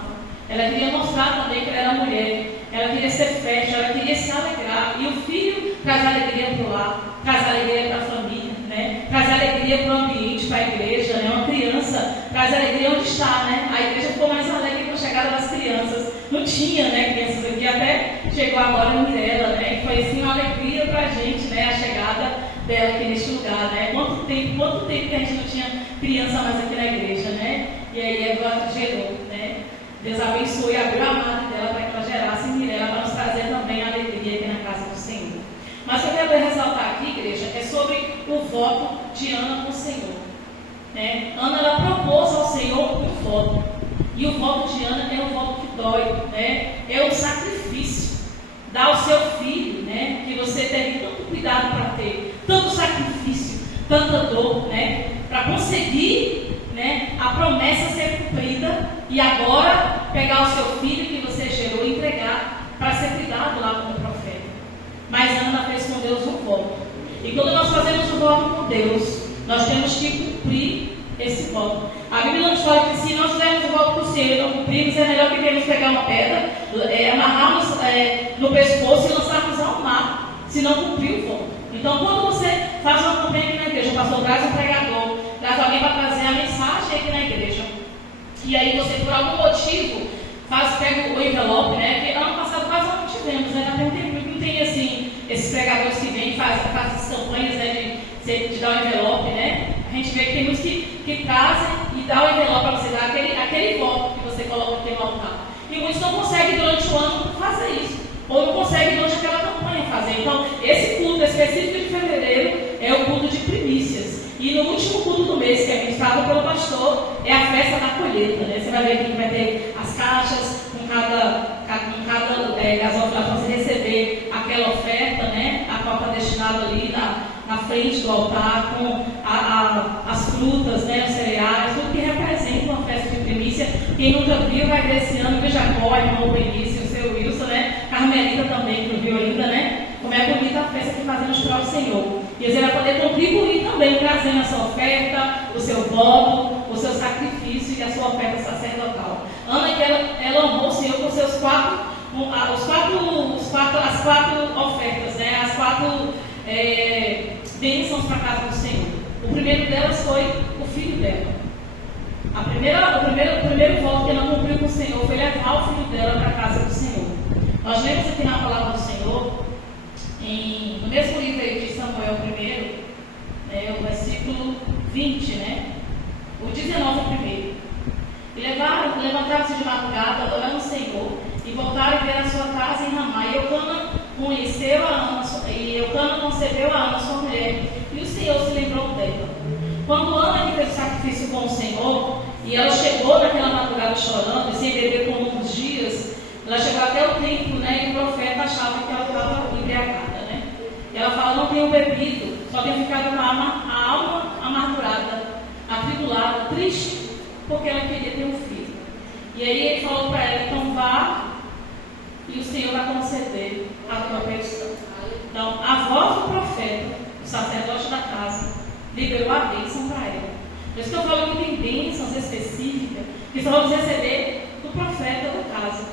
Ela queria mostrar também que ela era mulher. Ela queria ser festa, ela queria se alegrar. E o filho traz alegria para o lar, traz alegria para a família, né? Traz alegria para o ambiente, para a igreja, né? Uma criança traz alegria onde está, né? A igreja ficou mais alegre com a chegada das crianças. Não tinha, né, crianças aqui, até chegou agora a Mirella, né? E foi assim uma alegria para a gente, né? A chegada dela aqui neste lugar, né? Quanto tempo que a gente não tinha criança mais aqui na igreja, né? E aí Eva gerou, né? Deus abençoe e abriu a madre dela para que ela gerasse Mirella, para nos trazer também a alegria aqui na casa do Senhor. Mas o que eu quero ressaltar aqui, igreja, é sobre o voto de Ana com o Senhor. Né? Ana, ela propôs ao Senhor um voto. E o voto de Ana é um voto que dói, né? É um sacrifício. Dar ao seu filho, né? Que você teve tanto cuidado para ter, tanto sacrifício, tanta dor, né? Para conseguir, né, a promessa ser cumprida e agora pegar o seu filho que você gerou e entregar para ser cuidado lá como profeta. Mas Ana fez com Deus um voto. E quando nós fazemos um voto com Deus, nós temos que cumprir esse voto. A Bíblia nos fala que se nós fizermos um voto com o Senhor e não cumprirmos, é melhor que queremos pegar uma pedra, amarrarmos no pescoço e lançarmos ao mar, se não cumprir o voto. Então, quando você faz uma campanha aqui na igreja, o pastor traz um pregador, traz alguém para trazer a mensagem aqui na igreja, e aí você, por algum motivo, pega o envelope, né? Porque ano passado quase não tivemos, né? Não tem assim, esses pregadores que vêm e fazem essas campanhas, né, de dar o envelope, né? A gente vê que tem uns que trazem e dão o envelope para você dar aquele voto que você coloca aqui no altar. E muitos não conseguem durante o ano fazer isso, ou não conseguem durante aquela campanha fazer. Então, esse culto específico de fevereiro é o culto de primícias. E no último culto do mês, que é ministrado pelo pastor, é a festa da colheita, né? Você vai ver que vai ter as caixas com cada gasóleo para você receber aquela oferta, né? A qual está destinada ali na frente do altar, com as frutas, né? Os cereais, tudo que representa uma festa de primícia. Quem nunca viu vai ver esse ano, Jacó, irmão Benício, o seu Wilson, né? Carmelita também, que não viu ainda, né? Como é bonita a festa que fazemos para o Senhor. E você vai poder contribuir também, trazendo a sua oferta, o seu voto, o seu sacrifício e a sua oferta sacerdotal. Ana, que ela honrou o Senhor com seus as quatro ofertas, né? As 4 bênçãos para a casa do Senhor. O primeiro delas foi o filho dela. O primeiro voto que ela cumpriu com o Senhor foi levar o filho dela para a casa do Senhor. Nós lemos aqui na palavra do Senhor, no mesmo livro aí de Samuel 1, o versículo 20, né? O 19 primeiro. E levantaram-se de madrugada, adorando o Senhor, e voltaram a ver a sua casa em Ramá. E Eucana conheceu a Ana, e Eucana concebeu a Ana, sua mulher, e o Senhor se lembrou dela. Quando Ana fez o sacrifício com o Senhor, e ela chegou naquela madrugada chorando, e sem beber por muitos dias, ela chegou até o templo, né? E o profeta achava que ela estava embriagada, né? E ela fala: não tenho bebido, só tenho ficado com a alma amargurada, atribulada, triste, porque ela queria ter um filho. E aí ele falou para ela: então vá, e o Senhor vai conceder a tua petição. Então, a voz do profeta, o sacerdote da casa, liberou a bênção para ela. Por isso que eu falo que tem bênçãos específicas que só vamos receber do profeta da casa,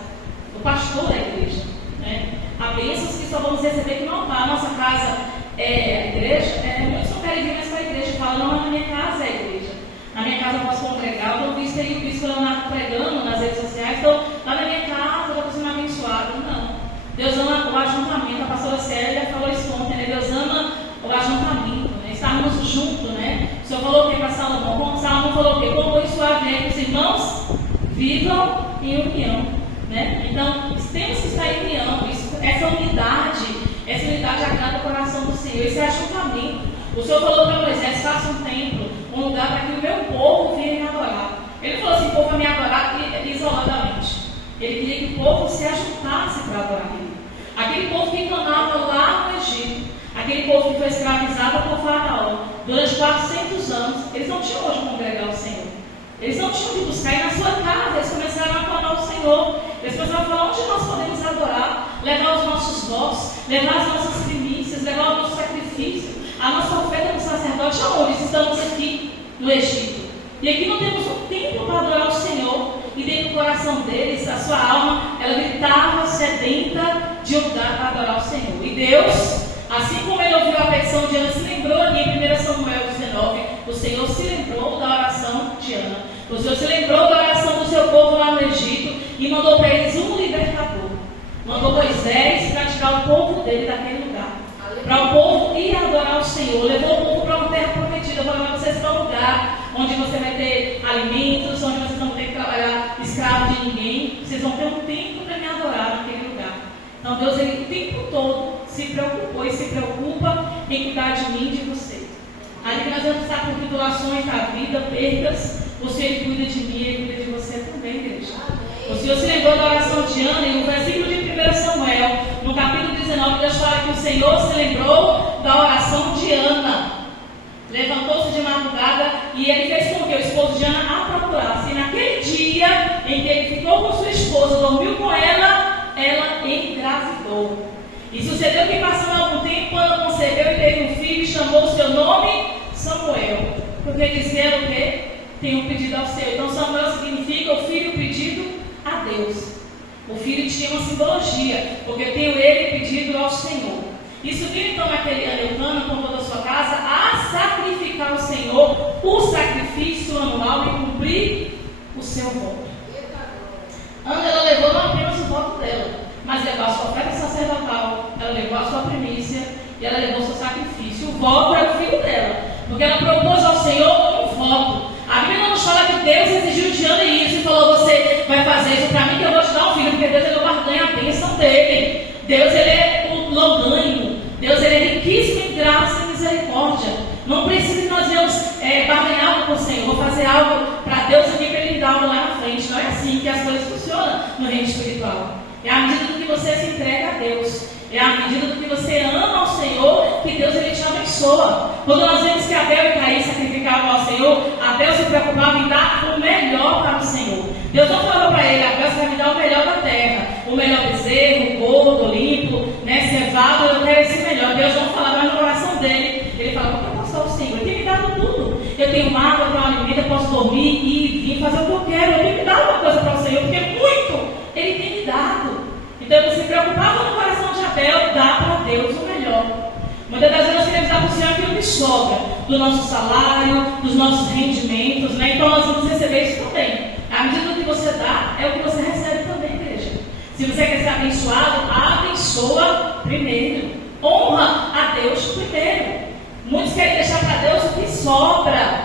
do pastor da igreja, né? Há bênçãos que só vamos receber que não está. A nossa casa é a igreja, muitos não querem vir mais para a igreja e falam: não, na minha casa é a igreja. Na minha casa eu posso congregar. Eu tenho visto aí o bispo Leonardo pregando nas redes sociais, então lá na minha casa eu estou sendo abençoado. Não. Deus ama o ajuntamento. A pastora Célia falou isso ontem, né? Deus ama o ajuntamento, né? Estarmos juntos, né? O Senhor falou o que para Salomão? Como Salomão falou o que? Como isso que os irmãos vivam em união, né? Então, temos que estar em união. Essa unidade agrada o coração do Senhor. Esse ajuntamento. O Senhor falou para Moisés: faça um templo, um lugar para que o meu povo venha me adorar. Ele falou assim: o povo vai me adorar isoladamente. Ele queria que o povo se ajuntasse para adorar ele. Aquele povo que clamava lá no Egito, aquele povo que foi escravizado por Faraó durante 400 anos, eles não tinham hoje congregar o Senhor. Eles não tinham de buscar. E na sua casa eles começaram a clamar o Senhor. Eles começaram a falar: onde nós podemos votos, levar as nossas primícias, levar o nosso sacrifício, a nossa oferta no sacerdote. Aonde? Estamos aqui no Egito. E aqui não temos um templo para adorar o Senhor. E dentro do coração deles, a sua alma, ela gritava sedenta de lugar para adorar o Senhor. E Deus, assim como ele ouviu a petição de Ana, se lembrou ali em 1 Samuel 19, o Senhor se lembrou da oração de Ana. O Senhor se lembrou da oração do seu povo lá no Egito e mandou para eles um libertador. Mandou Moisés para tirar o povo dele daquele lugar. Para o povo ir adorar o Senhor. Levou o povo para uma terra prometida. Falou para vocês para um lugar onde você vai ter alimentos, onde vocês não vão ter que trabalhar escravo de ninguém. Vocês vão ter um tempo para me adorar naquele lugar. Então Deus, ele o tempo todo se preocupou e se preocupa em cuidar de mim e de você. Aí que nós vamos passar por tribulações da vida, perdas, o Senhor ele cuida de mim e ele cuida de você também, igreja. O Senhor se lembrou da oração de Ana e no versículo de 1 Samuel, no capítulo 19, Deus fala que o Senhor se lembrou da oração de Ana. Levantou-se de madrugada e ele fez com que o esposo de Ana a procurasse. E naquele dia em que ele ficou com sua esposa, dormiu com ela, ela engravidou. E sucedeu que, passando algum tempo, Ana concebeu e teve um filho e chamou o seu nome Samuel. Porque dizia o quê? Tenho pedido ao Senhor. Então Samuel significa o filho pedido a Deus. O filho tinha uma simbologia, porque eu tenho ele pedido ao Senhor. E subiu então naquele ano Eucana com toda a sua casa a sacrificar ao Senhor o sacrifício anual e cumprir o seu voto. Ana, ela levou não apenas o voto dela, mas levou a sua oferta sacerdotal, ela levou a sua primícia e ela levou o seu sacrifício. O voto era o filho dela, porque ela propôs ao Senhor um voto. A Bíblia não nos fala que Deus exigiu de Ana isso e falou: você vai fazer isso para mim que eu vou te dar um filho, porque Deus ele barganha a bênção dele. Deus ele é o longânimo, Deus ele é riquíssimo em graça e misericórdia. Não precisa que nós venhamos barganhar algo com o Senhor, vou fazer algo para Deus aqui para ele me dar algo lá na frente. Não é assim que as coisas funcionam no reino espiritual. É à medida do que você se entrega a Deus, é à medida do que você ama ao Senhor, que Deus ele te abençoa. Quando nós vemos que Abel e Caim sacrificavam ao Senhor, Abel se preocupava em dar o melhor para o Senhor. Deus não falou para ele: Abel, você vai me dar o melhor da terra, o melhor bezerro, gordo, limpo, cevado, eu quero esse melhor. Deus não falava, mas no coração dele, ele falava: porque eu posso ao Senhor, ele tem me dado tudo. Eu tenho água, eu tenho alimento, eu posso dormir e vir fazer o que eu quero. Eu tenho que dar uma coisa para o Senhor, porque muito ele tem me dado. Então ele se preocupava no coração de Abel, dá para Deus o melhor. Muitas das vezes nós queremos dar para o Senhor aquilo que sobra do nosso salário, dos nossos rendimentos, Então nós vamos receber isso também. À medida do que você dá, é o que você recebe também, igreja. Se você quer ser abençoado, abençoa primeiro. Honra a Deus primeiro. Muitos querem deixar para Deus o que sobra,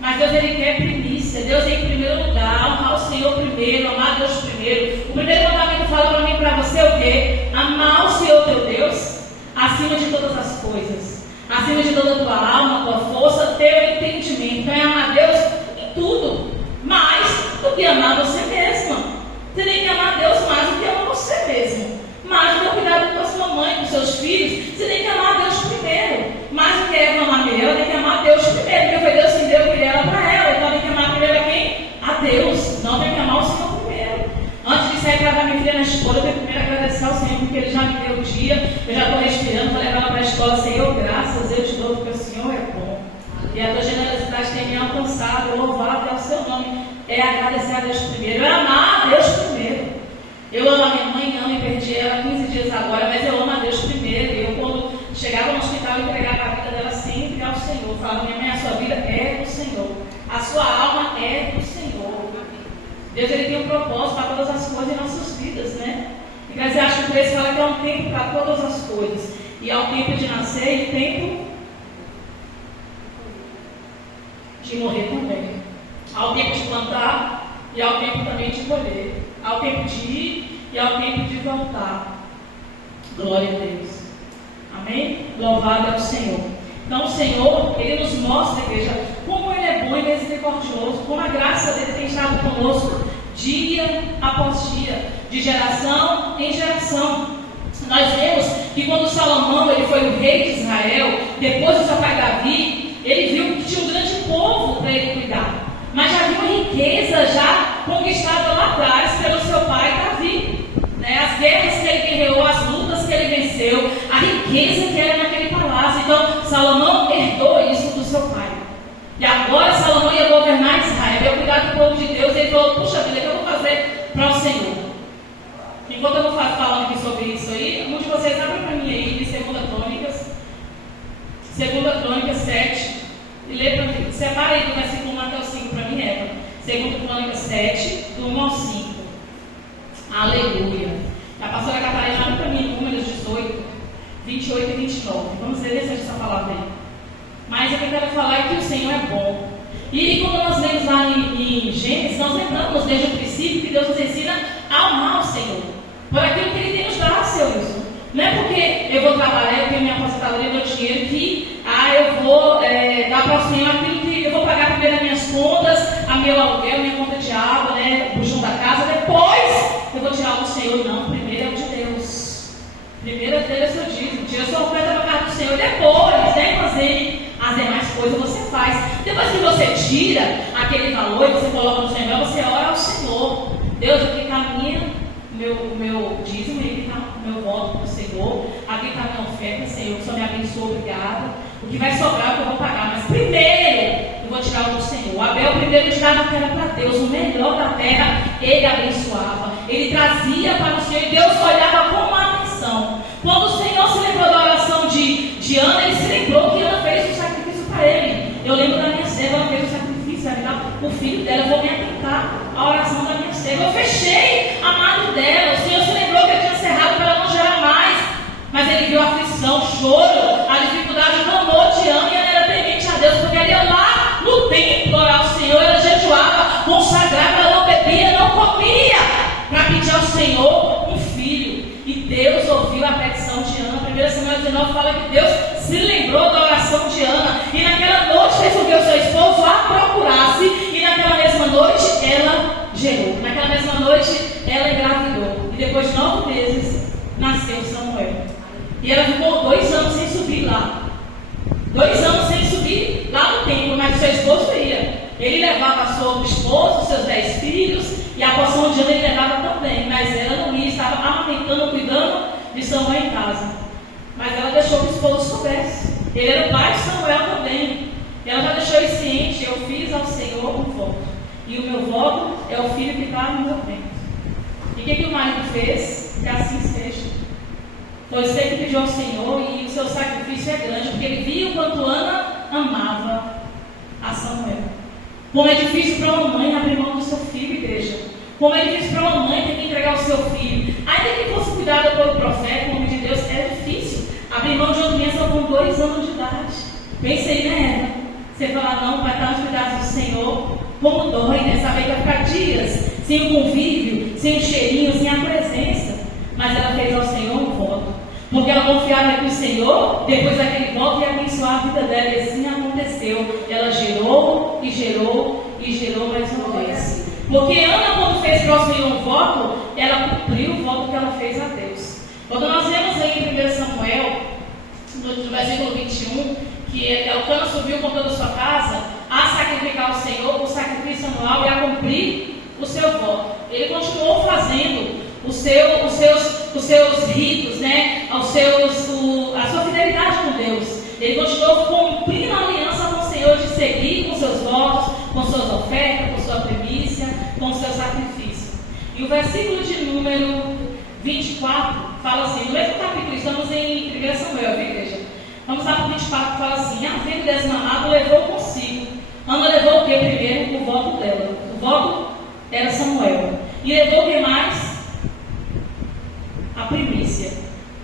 mas Deus ele quer primícia. Deus em primeiro lugar, honrar o Senhor primeiro, amar Deus primeiro. O primeiro mandamento fala para mim e para você o quê? Amar o Senhor teu Deus acima de todas as coisas, acima de toda a tua alma, tua força, teu entendimento. É amar Deus em tudo, mais do que amar você mesma. Você tem que amar Deus mais do que amar você mesmo, mais do que cuidar com a sua mãe, com seus filhos. Você tem que amar Deus primeiro, mais do que Eva amar Miriam, ela tem que amar Deus primeiro, porque foi Deus que deu o filho dela para ela. Então tem que amar primeiro a quem? A Deus. Não tem que amar o Senhor primeiro. Antes de sair para dar minha filha na escola, eu tenho que primeiro agradecer ao Senhor, porque Ele já me deu o dia, eu já estou respirando, vou levar ela para a escola. Senhor, graças eu te dou, porque o Senhor é bom. E a tua generosidade tem me alcançado, louvado é o seu nome. É agradecer a Deus primeiro, é amar a Deus primeiro. Eu amo a minha mãe, amo e perdi ela 15 dias agora, mas eu amo a Deus primeiro. E eu, quando chegava no hospital, eu entregava a vida dela sempre ao Senhor. Eu falava: minha mãe, a sua vida é do Senhor, a sua alma é do Senhor. Deus ele tem um propósito para todas as coisas em nossas vidas, Eclesiastes 3 fala que há um tempo para todas as coisas, e há o tempo de nascer e o tempo de morrer também. Há o tempo de plantar e há o tempo também de colher. Há o tempo de ir e há o tempo de voltar. Glória a Deus. Amém? Louvado é o Senhor. Então o Senhor, Ele nos mostra, igreja, como Ele é bom e misericordioso, como a graça dEle tem estado conosco dia após dia, de geração em geração. Nós vemos que quando Salomão ele foi o rei de Israel, depois do seu pai Davi, ele viu que tinha um grande povo para ele cuidar, mas já havia uma riqueza já conquistada lá atrás pelo seu pai Davi. As guerras que ele guerreou, as lutas que ele venceu, riqueza que era naquele palácio. Então, Salomão herdou isso do seu pai. E agora Salomão ia governar Israel, ia cuidar do povo de Deus. E ele falou: puxa vida, o que eu vou fazer para o Senhor? Enquanto eu vou falando aqui sobre isso aí, um de vocês abre para mim aí, de 2 Crônicas 7, e lê para mim. Separa aí do versículo 1 até o 5 para mim, Eva. 2 Crônicas 7, do 1 ao 5. Aleluia. A pastora Catarina abre para mim, Números 18, 28 e 29. Vamos ver se essa palavra aí. Mas o que eu quero falar é que o Senhor é bom. E como nós lemos lá em Gênesis, nós lembramos desde o princípio que Deus nos ensina a amar o Senhor, por aquilo que Ele tem nos dado, seu Wilson. Não é porque eu vou trabalhar, eu tenho minha aposentadoria, meu dinheiro, que eu vou dar para o Senhor aquilo que eu vou pagar primeiro as minhas contas, a meu aluguel, minha conta de água, né, junto da casa, depois eu vou tirar o do Senhor. Não, primeiro é o de Deus. Primeiro é dele, é o seu dízimo. Tira a sua oferta para a casa do Senhor, depois, né, as demais coisas você faz. Depois que você tira aquele valor e você coloca no Senhor, você ora ao Senhor. Deus, aqui está meu dízimo, aqui está o meu voto para o Senhor, aqui está a minha oferta, Senhor, que o Senhor me abençoe, obrigada. O que vai sobrar é o que eu vou pagar, mas primeiro eu vou tirar o do Senhor. Abel primeiro tirava a terra para Deus, o melhor da terra ele abençoava, ele trazia para o Senhor e Deus olhava com atenção. Quando o Senhor se lembrou da oração de Ana, ele se lembrou que Ana fez um sacrifício para ele. Eu lembro da minha serva, ela fez um sacrifício, o filho dela, eu vou me atentar à oração da minha serva. Eu fechei a mão dela, o Senhor se lembrou que eu tinha cerrado para ela não gerar mais, mas ele viu a aflição, o choro, a dificuldade, o clamor de Ana, e ela era temente a Deus, porque ela ia lá no templo orar ao Senhor, ela jejuava, consagrava, ela não bebia, não comia, para pedir ao Senhor um filho. E Deus ouviu a petição de Ana. 1 Samuel 19 fala que Deus se lembrou da oração de Ana, e naquela noite fez com que o seu esposo a procurasse, e naquela mesma noite ela gerou. Naquela mesma noite ela engravidou, e depois de 9 meses nasceu Samuel. E ela ficou 2 anos sem subir lá. 2 anos sem subir lá no templo, mas o seu esposo ia. Ele levava a sua esposa, os seus 10 filhos, e a porção de Ana ele levava também, mas ela não ia, estava amamentando, cuidando de Samuel em casa. Mas ela deixou que o esposo soubesse. Ele era o pai de Samuel também. E ela já deixou ele ciente: eu fiz ao Senhor um voto, e o meu voto é o filho que está no meu ventre. E o que o marido fez? Que assim seja. Foi você que pediu ao Senhor, e o seu sacrifício é grande, porque ele viu o quanto Ana amava a Samuel. Como é difícil para uma mãe abrir mão do seu filho, igreja. Como é difícil para uma mãe ter que entregar o seu filho. Ainda que fosse cuidada pelo profeta, o homem de Deus, é difícil abrir mão de uma criança com 2 anos de idade. Pense aí, né, Eva? Você fala: não, vai estar nos cuidados do Senhor. Como dói, né? Saber que vai ficar dias sem o convívio, sem o cheirinho, sem a presença. Mas ela fez ao Senhor um voto, porque ela confiava que o Senhor, depois daquele voto, ia abençoar a vida dela. E assim aconteceu. Ela gerou e gerou e gerou mais uma vez. Porque Ana, quando fez para o Senhor um voto, ela cumpriu o voto que ela fez a Deus. Quando nós vemos aí em 1 Samuel, no versículo 21, que Elcana subiu com toda a sua casa a sacrificar ao Senhor o sacrifício anual e a cumprir o seu voto. Ele continuou fazendo os seus ritos, né? A sua fidelidade com Deus. Ele continuou cumprindo a aliança com o Senhor de seguir com seus votos, com suas ofertas, com sua primícia, com seu sacrifício. E o versículo de número 24 fala assim, no mesmo capítulo, estamos em 1 Samuel, viu, igreja? Vamos lá para o 24, que fala assim: havendo desmamado, levou consigo. Ana levou o que primeiro? O voto dela. O voto era Samuel. E levou o que mais? A primícia.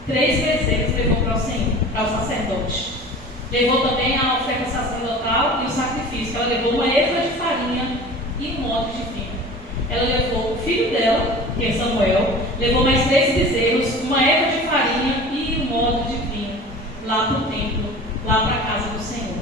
3 bezerros levou para o Senhor, para o sacerdote. Levou também a oferta sacerdotal e o sacrifício. Ela levou uma efa de farinha e um odre de vinho. Ela levou o filho dela, que é Samuel, levou mais 3 bezerros, uma efa de farinha e um odre de vinho, lá para o templo, lá para a casa do Senhor.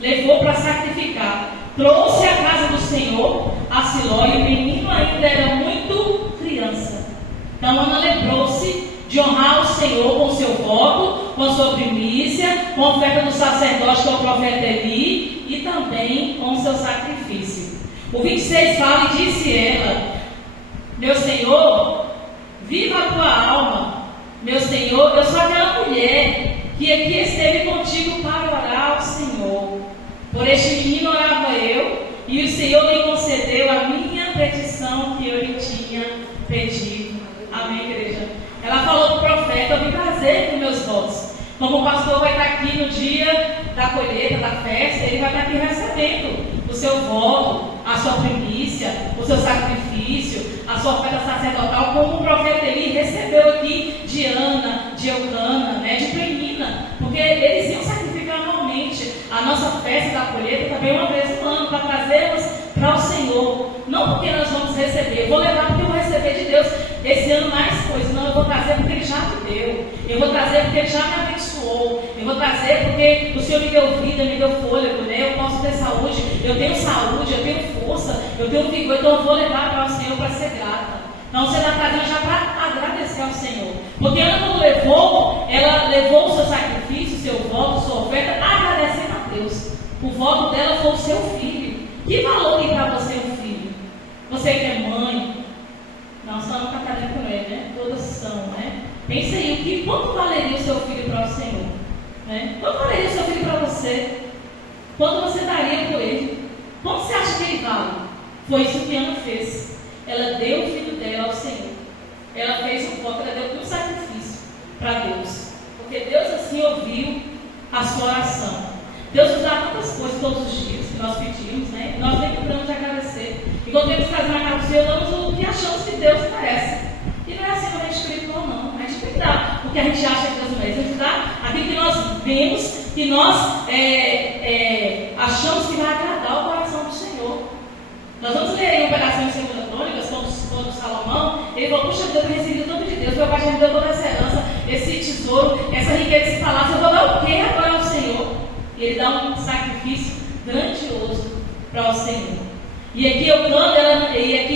Levou para sacrificar. Trouxe a casa do Senhor a Siló, e o menino ainda era muito criança. Então Ana lembrou-se de honrar o Senhor com seu voto, com sua primícia, com a oferta do sacerdote, que é o profeta Eli, e também com seu sacrifício. O 26 fala: e disse ela: meu Senhor, viva a tua alma. Meu Senhor, eu sou aquela mulher que aqui esteve contigo para orar ao Senhor. Por este menino orava eu, e o Senhor me concedeu a minha petição que eu lhe tinha pedido. Amém, igreja? Ela falou para o profeta: eu me casei com meus votos. Como o pastor vai estar aqui no dia da colheita, da festa, ele vai estar aqui recebendo o seu voto, a sua primícia, o seu sacrifício, a sua oferta sacerdotal, como o profeta Eli recebeu aqui de Ana, de Eucana, né, de Penina, porque eles iam sacrificar anualmente. A nossa festa da colheita também uma vez no ano, para trazermos para o Senhor, não porque nós vamos receber, eu vou levar porque eu vou receber de Deus esse ano mais coisas, não, eu vou trazer porque Ele já me deu, eu vou trazer porque Ele já me abençoou, eu vou trazer porque o Senhor me deu vida, me deu fôlego, né? Eu posso ter saúde, eu tenho força, eu tenho vigor, então eu vou levar para o Senhor para ser grata. Então você está trazendo já para agradecer ao Senhor, porque Ana, quando levou, ela levou o seu sacrifício, o seu voto, sua oferta, agradecendo a Deus. O voto dela foi o seu filho. Que valor tem para você um filho? Você que é mãe, não só no Catarina com ele, né? Todas são, né? Pense aí, quanto valeria o seu filho para o Senhor? Né? Quanto valeria o seu filho para você? Quanto você daria por ele? Quanto você acha que ele vale? Foi isso que Ana fez. Ela deu o filho dela ao Senhor. Ela fez um voto, ela deu um sacrifício para Deus. Porque Deus assim ouviu a sua oração. Deus nos dá tantas coisas todos os dias que nós pedimos, né? Nós nem lembramos de agradecer. E quando temos que fazer na casa do Senhor, damos o que achamos que Deus merece. E não é assim quando a gente espiritual, não. A gente tem que dar o que a gente acha que Deus merece. A gente dá aquilo que nós vemos, que nós achamos que vai agradar o coração do Senhor. Nós vamos ler aí um pedacinho de 2 Crônicas, quando Salomão, ele falou: puxa, Deus, eu recebi tanto de Deus, meu pai já me deu toda essa herança, esse tesouro, essa riqueza, esse palácio, eu vou dar o que agora ao Senhor? E ele dá um sacrifício grandioso para o Senhor. E aqui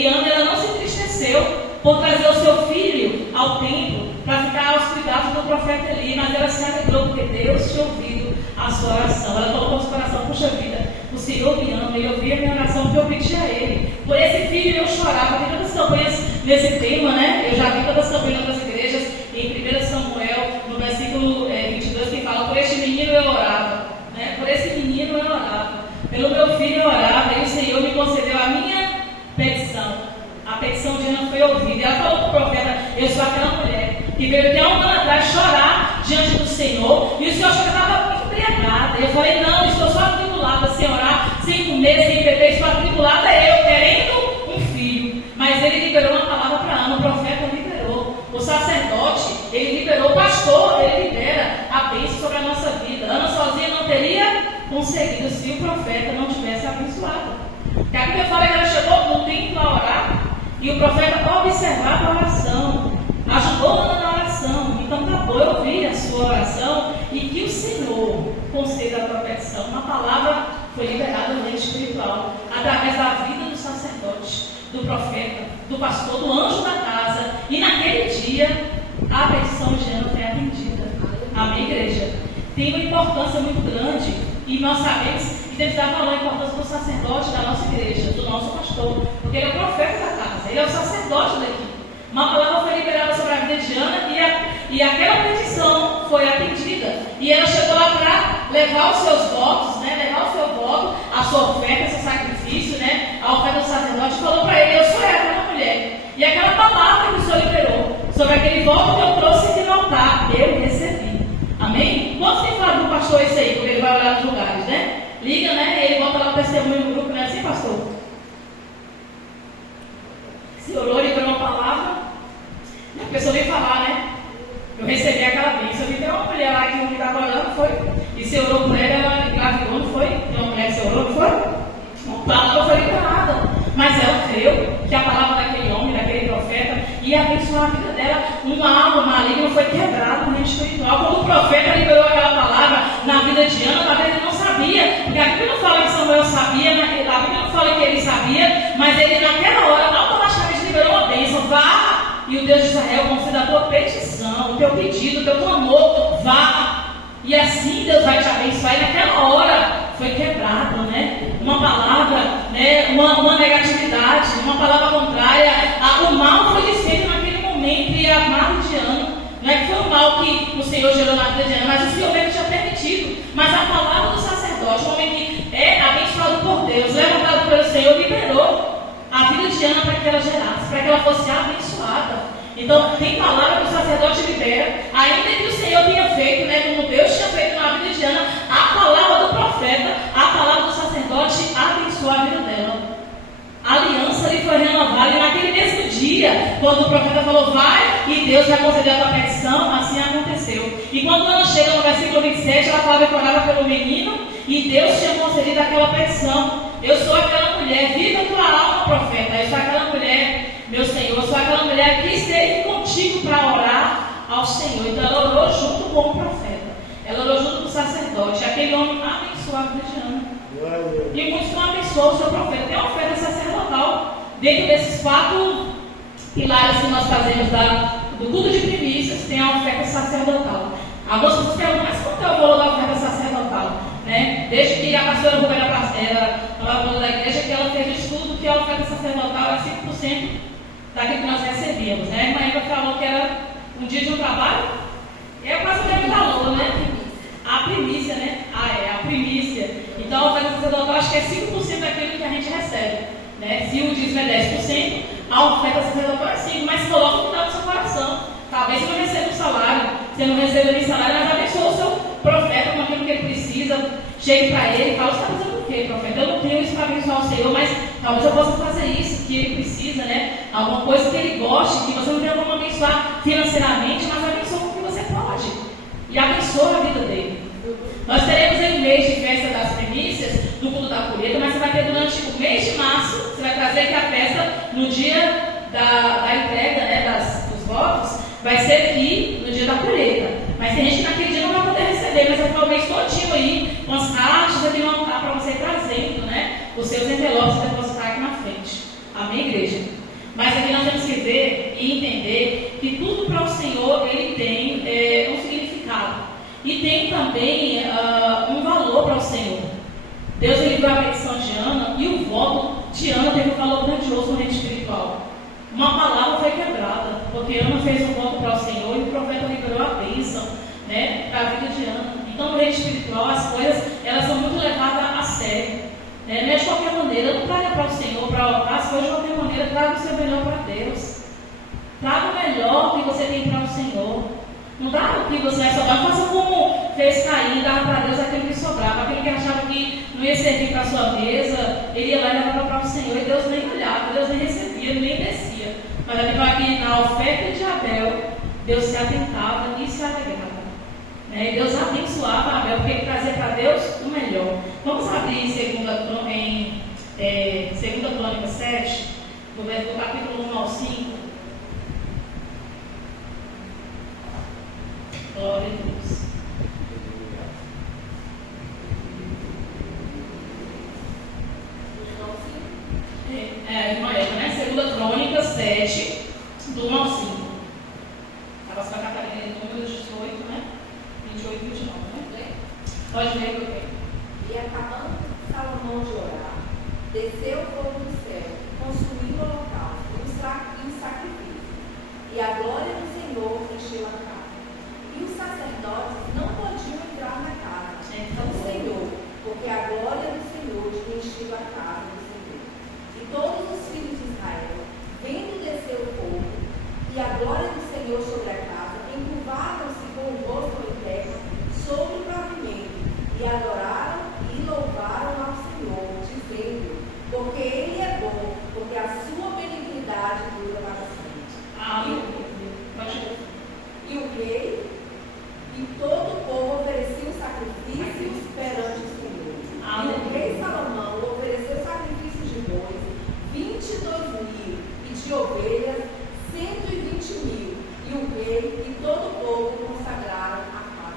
Ana, ela não se entristeceu por trazer o seu filho ao templo para ficar aos cuidados do profeta Eli, mas ela se alegrou porque Deus tinha ouvido a sua oração. Ela falou com o seu coração: puxa vida, o Senhor me ama, Ele ouvia a minha oração que eu pedi a Ele. Por esse filho eu chorava. Tem todas as campanhas nesse tema, né? Eu já vi todas as campanhas das igrejas, em 1 Samuel, no versículo 22, que fala: por este menino eu orava, né? Por esse menino eu orava, pelo meu filho eu orava, e o Senhor me concedeu a minha petição. A petição de Ana foi ouvida. E ela falou para o profeta: eu sou aquela mulher que veio até um ano atrás chorar diante do Senhor, e o Senhor achou que estava embriagada. Eu falei: não, estou só atribulada, sem orar, sem comer, sem beber, estou atribulada eu, querendo um filho. Mas ele liberou uma palavra para Ana, o profeta liberou, o sacerdote, ele liberou, o pastor, ele libera a bênção sobre a nossa vida. Ana sozinha não teria conseguido se o profeta não tivesse abençoado. Porque a Bíblia fala que ela chegou no templo a orar, e o profeta observava a oração, ajudou Ana na oração. Então tá bom, eu ouvi a sua oração, e que o Senhor conceda a tua petição. Uma palavra foi liberada no reino espiritual, através da vida do sacerdote, do profeta, do pastor, do anjo da casa. E naquele dia, a petição de Ana foi atendida. Amém, igreja? Tem uma importância muito grande, e nós sabemos, e temos que dar valor à importância do sacerdote da nossa igreja, do nosso pastor, porque ele é o profeta da casa, ele é o sacerdote daqui. Uma palavra foi liberada sobre a vida de Ana, e aquela petição foi atendida. E ela chegou lá para levar os seus votos, né? Levar o seu voto, a sua oferta, seu sacrifício, né? A oferta do sacerdote, e falou para ele: eu sou aquela mulher. E aquela palavra que o Senhor liberou sobre aquele voto que eu trouxe aqui no altar, eu recebi. Amém? Quantos tem falado para o pastor isso aí, quando ele vai olhar nos lugares, né? Liga, né? E ele bota lá o testemunho no grupo, não é assim, pastor? Se orou, liberou uma palavra, e a pessoa veio falar, né? Eu recebi aquela bênção. Eu vi que uma mulher lá que não estava orando, foi? E você orou por ela engravidou, não foi? Tem uma mulher que você orou, não foi? Uma palavra foi liberada. Mas ela creu que a palavra daquele homem, daquele profeta, ia abençoar a vida dela. Uma alma maligna foi quebrada no reino espiritual. Quando o profeta liberou aquela palavra na vida de Ana, talvez ele não sabia, porque a Bíblia não fala que Samuel sabia, a Bíblia não fala que ele sabia, mas ele naquela hora automaticamente liberou uma bênção. Vá, e o Deus de Israel conceda a tua petição, o teu pedido, o teu clamor, vá. E assim Deus vai te abençoar. E naquela hora foi quebrado, né? Uma palavra, né? Uma negatividade, uma palavra contrária. O mal foi desfeito naquele momento, e a amada de Ana Não é que foi um mal que o Senhor gerou na vida de Ana, mas o Senhor mesmo tinha permitido. Mas a palavra do sacerdote, um homem que é abençoado por Deus, levantado pelo Senhor, liberou a vida de Ana para que ela gerasse, para que ela fosse abençoada. Então, tem palavra que o sacerdote libera, ainda que o Senhor tenha feito, como Deus tinha feito na vida de Ana, a palavra do profeta, a palavra do sacerdote abençoou a vida dela. A aliança lhe foi renovada, e naquele mesmo dia, quando o profeta falou, vai, e Deus vai conceder a tua petição, assim aconteceu. E quando Ana chega no versículo 27, ela falava que orava pelo menino, e Deus tinha concedido aquela petição. Eu sou aquela mulher, viva a tua alma, profeta. Eu sou aquela mulher, meu Senhor, eu sou aquela mulher que esteve contigo para orar ao Senhor. Então ela orou junto com o profeta, ela orou junto com o sacerdote. Aquele homem abençoou a vida de Ana. E muitos não abençoam o seu profeta. Tem a oferta sacerdotal. Dentro desses 4 pilares que nós fazemos do culto de primícias, tem a oferta sacerdotal. Algumas pessoas perguntam, mas quanto é o valor da oferta sacerdotal? Desde que a pastora Rubem era falando da igreja, que ela fez o estudo que a oferta sacerdotal é 5% daquilo que nós recebíamos. A irmã Eva falou que era um dia de um trabalho, é quase o mesmo valor, A primícia, a primícia. Então a oferta sacerdotal acho que é 5% daquilo que a gente recebe. Se o dízimo é 10%, a oferta sacerdotal é 5%, mas coloca o que dá no seu coração. Talvez você não receba um salário, você não receba nem salário, mas abençoa o seu profeta com aquilo que ele precisa. Chegue para ele e fala, você está fazendo o quê, profeta? Eu não tenho isso para abençoar o Senhor, mas talvez eu possa fazer isso que ele precisa, Alguma coisa que ele goste, que você não tem como abençoar financeiramente, mas abençoa com o que você pode. E abençoa a vida dele. Nós teremos aí um mês de festa das primícias, do culto da colheita, mas você vai ter durante o mês de março, você vai trazer aqui a festa no dia da entrega, dos votos, vai ser aqui no dia da colheita. Mas tem gente que naquele dia não vai poder receber, mas vai ficar o mês todinho aí, com as caixas aqui no altar para você ir trazendo, os seus envelopes para depositar aqui na frente. Amém, igreja? Mas aqui nós temos que ver e entender que tudo para o Senhor, ele tem um significado. E tem também um valor para o Senhor. Deus ele deu a petição de Ana, e o voto de Ana teve um valor grandioso no reino espiritual. Uma palavra foi quebrada, porque Ana fez um voto para o Senhor, e o profeta liberou a bênção para a vida de Ana. Então no reino espiritual as coisas elas são muito levadas a sério. Não é de qualquer maneira, não traga para o Senhor, para orar as coisas de qualquer maneira, traga o seu melhor para Deus. Traga o melhor que você tem para o Senhor. Não dá o que você vai sobrar, faça como fez Caim, dava para Deus aquilo que sobrava, aquele que achava que não ia servir para a sua mesa, ele ia lá e levava para o Senhor, e Deus nem olhava, Deus nem recebia, nem descia. Mas a Bíblia aqui na oferta de Abel, Deus se atentava e se alegrava. E Deus abençoava Abel, porque ele trazia para Deus o melhor. Vamos abrir em 2 Crônicas 7, do capítulo 1 ao 5. Glória a Deus. Irmã Eva, 2 Crônicas 7, do 1 ao 5. A pastora Catarina de números 18, 28 e 29, Pode ler o quê? E acabando Salomão de orar, desceu o fogo do céu, consumiu o holocausto e o sacrifício, e a glória do Senhor encheu a casa. E os sacerdotes não podiam entrar na casa do Senhor, porque a glória do Senhor tinha enchido a casa do Senhor. E todos os filhos de Israel, vendo descer o fogo e a glória do Senhor sobre a casa, encurvaram-se com o rosto em terra sobre o pavimento, e adoraram e louvaram ao Senhor, dizendo, porque Ele é bom, porque a sua benignidade dura para sempre. E o rei e todo o povo ofereciam sacrifícios perante o Senhor. E o rei Salomão ofereceu sacrifícios de bois, 22.000, e de ovelhas, 120.000. E o rei e todo o povo consagraram a casa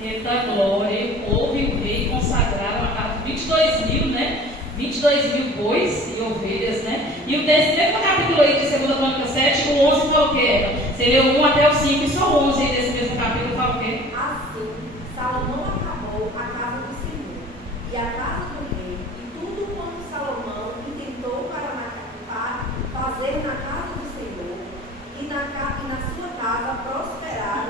de Deus. Eita glória, houve o rei consagraram a casa, 22.000, 22.000 bois e ovelhas, E o terceiro capítulo aí de 2 Crônicas 7, o 11 fala o quê? Você leu 1 até o 5, e só o 11 aí desse mesmo capítulo fala o quê? Assim, Salomão acabou a casa do Senhor, e a casa do rei, e tudo quanto Salomão intentou para fazer na casa do Senhor, e na sua casa prosperar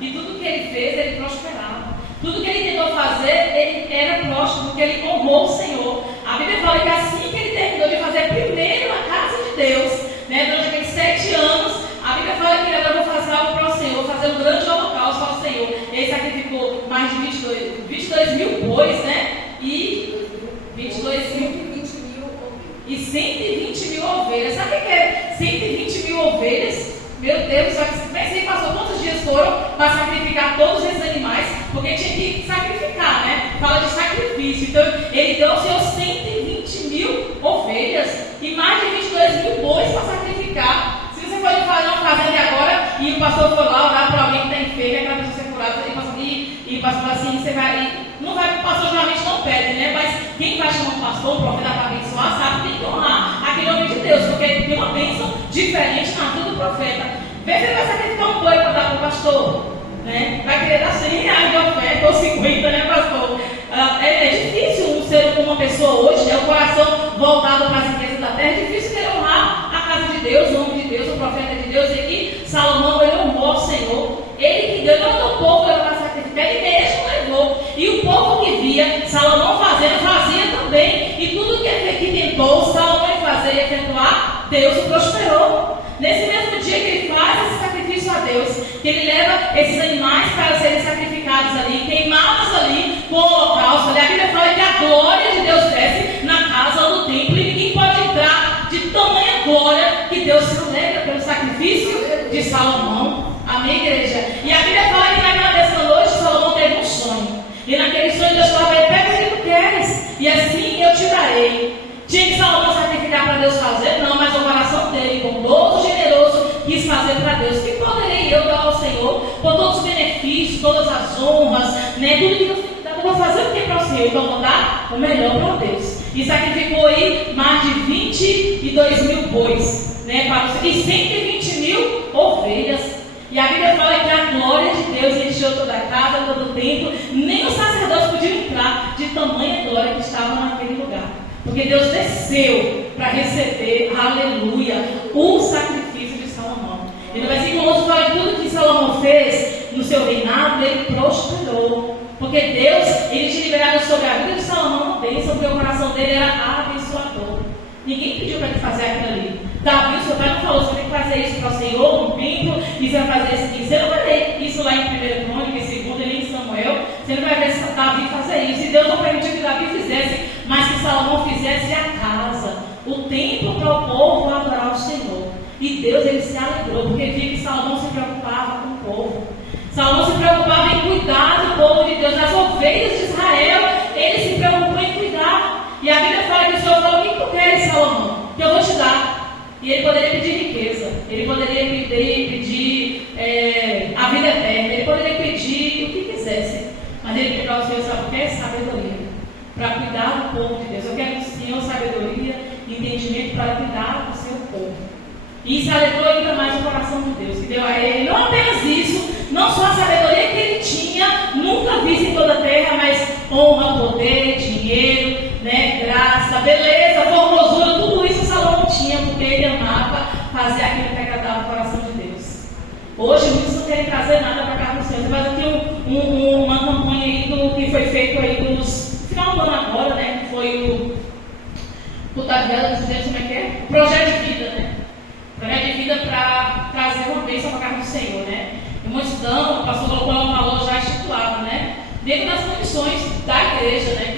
E tudo que ele fez, ele prosperava. Tudo que ele tentou fazer, ele era próspero, porque ele honrou o Senhor. A Bíblia fala que assim que ele terminou de fazer primeiro a casa de Deus, né, durante aqueles 7 anos, a Bíblia fala que ele vou fazer algo para o Senhor, fazer um grande holocausto ao Senhor. Ele sacrificou mais de 22 mil bois, né? E 22 mil. E 120 mil ovelhas. Sabe o que é 120 mil ovelhas? Meu Deus, só que pensei, passou quantos dias foram para sacrificar todos esses animais, porque tinha que sacrificar, né? Fala de sacrifício. Então, ele deu os seus 120 mil ovelhas e mais de 22 mil bois para sacrificar. Se você for fazer uma fazenda agora e o pastor for lá orar para alguém que está enfermo, é aquela pessoa ser curada, e o pastor assim, você vai. Não vai, o pastor geralmente não pede, né? Mas quem vai chamar o pastor, o profeta para abençoar, sabe que tem que honrar aquele homem de Deus, porque tem uma bênção diferente na vida do profeta. Vê se ele vai sacrificar um boi para dar para o pastor, né? Vai querer dar 100 reais de oferta ou 50, né, pastor? É difícil uma pessoa hoje, né, o coração voltado para as riquezas da terra, é difícil querer honrar a casa de Deus, o homem de Deus, o profeta de Deus. E aqui Salomão, ele honrou o Senhor. Ele que ganhou o povo para sacrificar, ele mesmo levou. E o povo que via Salomão fazendo, fazia também. E tudo que tentou Salomão fazer e efetuar, Deus o prosperou. Nesse mesmo dia que ele faz esse sacrifício a Deus, que ele leva esses animais para serem sacrificados ali, queimados ali com o holocausto, a Bíblia fala que a glória de Deus desce na casa do templo e ninguém pode entrar de tamanha glória que Deus se alegra pelo sacrifício de Salomão. Amém, igreja? E a Bíblia fala que naquela mesma noite Salomão teve um sonho. E naquele sonho Deus falava: pega o que tu queres, e assim eu te darei. Tinha que Salomão sacrificar para Deus fazer? Não, mas o coração dele, bondoso, generoso, quis fazer para Deus. Que poderei eu dar ao Senhor por todos os benefícios, todas as honras, né? Tudo que Deus tem que dar, eu vou fazer o que para o Senhor? Então eu vou dar o melhor para Deus. E sacrificou aí mais de 22 mil bois, né? E 120 mil ovelhas. E a Bíblia fala que a glória de Deus encheu toda a casa, todo o templo. Nem os sacerdotes podiam entrar de tamanha glória que estava naquele lugar. Porque Deus desceu para receber, aleluia, o sacrifício de Salomão. E no versículo 11 fala que tudo que Salomão fez no seu reinado, ele prosperou. Porque Deus, ele tinha liberado sobre a vida de Salomão uma bênção, porque o coração dele era abençoador. Ninguém pediu para ele fazer aquilo ali. Davi, seu pai não falou: você tem que fazer isso para o Senhor, no templo, e você vai fazer isso aqui. Você não vai ver isso lá em 1 Crônica, em 2, nem em Samuel. Você não vai ver Davi fazer isso. E Deus não permitiu que Davi fizesse, mas que Salomão fizesse a casa, o templo para o povo adorar o Senhor. E Deus, ele se alegrou, porque via que Salomão se preocupava com o povo. Salomão se preocupava em cuidar do povo de Deus, das ovelhas de Israel. Ele se preocupou em cuidar. E a Bíblia fala que o Senhor falou: o que tu queres, Salomão? Que eu vou te dar. E ele poderia pedir riqueza, ele poderia pedir a vida eterna, ele poderia pedir o que quisesse. Mas ele pediu ao Senhor, sabe o que é? Sabedoria. Para cuidar do povo de Deus. Eu quero do Senhor sabedoria e entendimento para cuidar do seu povo. E se alegrou ainda mais o coração de Deus, que deu a ele não apenas isso, não só a sabedoria que ele tinha, nunca vista em toda a terra, mas honra, poder, dinheiro, né, graça, beleza, formosura, tudo isso Salomão tinha, porque ele amava fazer aquilo que agradava o coração de Deus. Hoje muitos não querem trazer nada para cá do Senhor. Você faz aqui uma campanha aí do que foi feito aí nos final do ano agora, né? Que foi o Tabela dizendo como é que é? O projeto de vida, né? Projeto de vida para trazer uma bênção para a casa do Senhor, né? E muitos dão, o pastor colocou um valor já estipulado, né? Dentro das condições da igreja, né?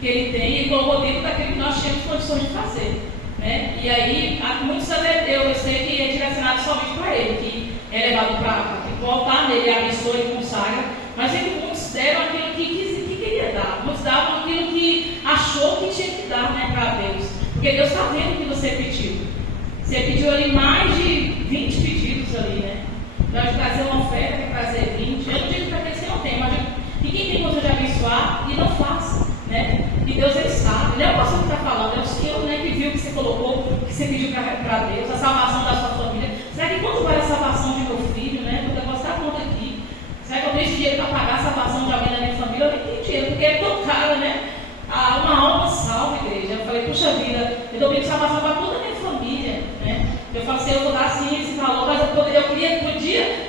Que ele tem, e colocou dentro daquilo que nós tínhamos condições de fazer, né? E aí, muitos eu sei que é direcionado somente para ele, que é levado para o altar, ele abençoa e consagra, mas muitos deram aquilo que queria dar, muitos davam aquilo que achou que tinha que dar, né, para Deus, porque Deus está vendo o que você pediu. Você pediu ali mais de 20 pedidos ali, né? Para trazer uma oferta, para trazer 20. Eu não digo para aqueles que não tem, mas e quem tem condição de abençoar e não faça, né? E Deus, ele sabe, não é o pastor que está falando, é o Senhor, né, que viu que você colocou, que você pediu para Deus, a salvação da sua família. Será que quanto vale a salvação de meu filho, né? Eu posso dar conta aqui. Será que eu tenho dinheiro para pagar a salvação de alguém da minha família? Eu nem tenho dinheiro, porque é tão caro, né? Uma alma salva, igreja. Eu falei: puxa vida, eu estou pedindo salvação para toda a minha família, né? Eu falei assim: eu vou dar sim esse valor, mas eu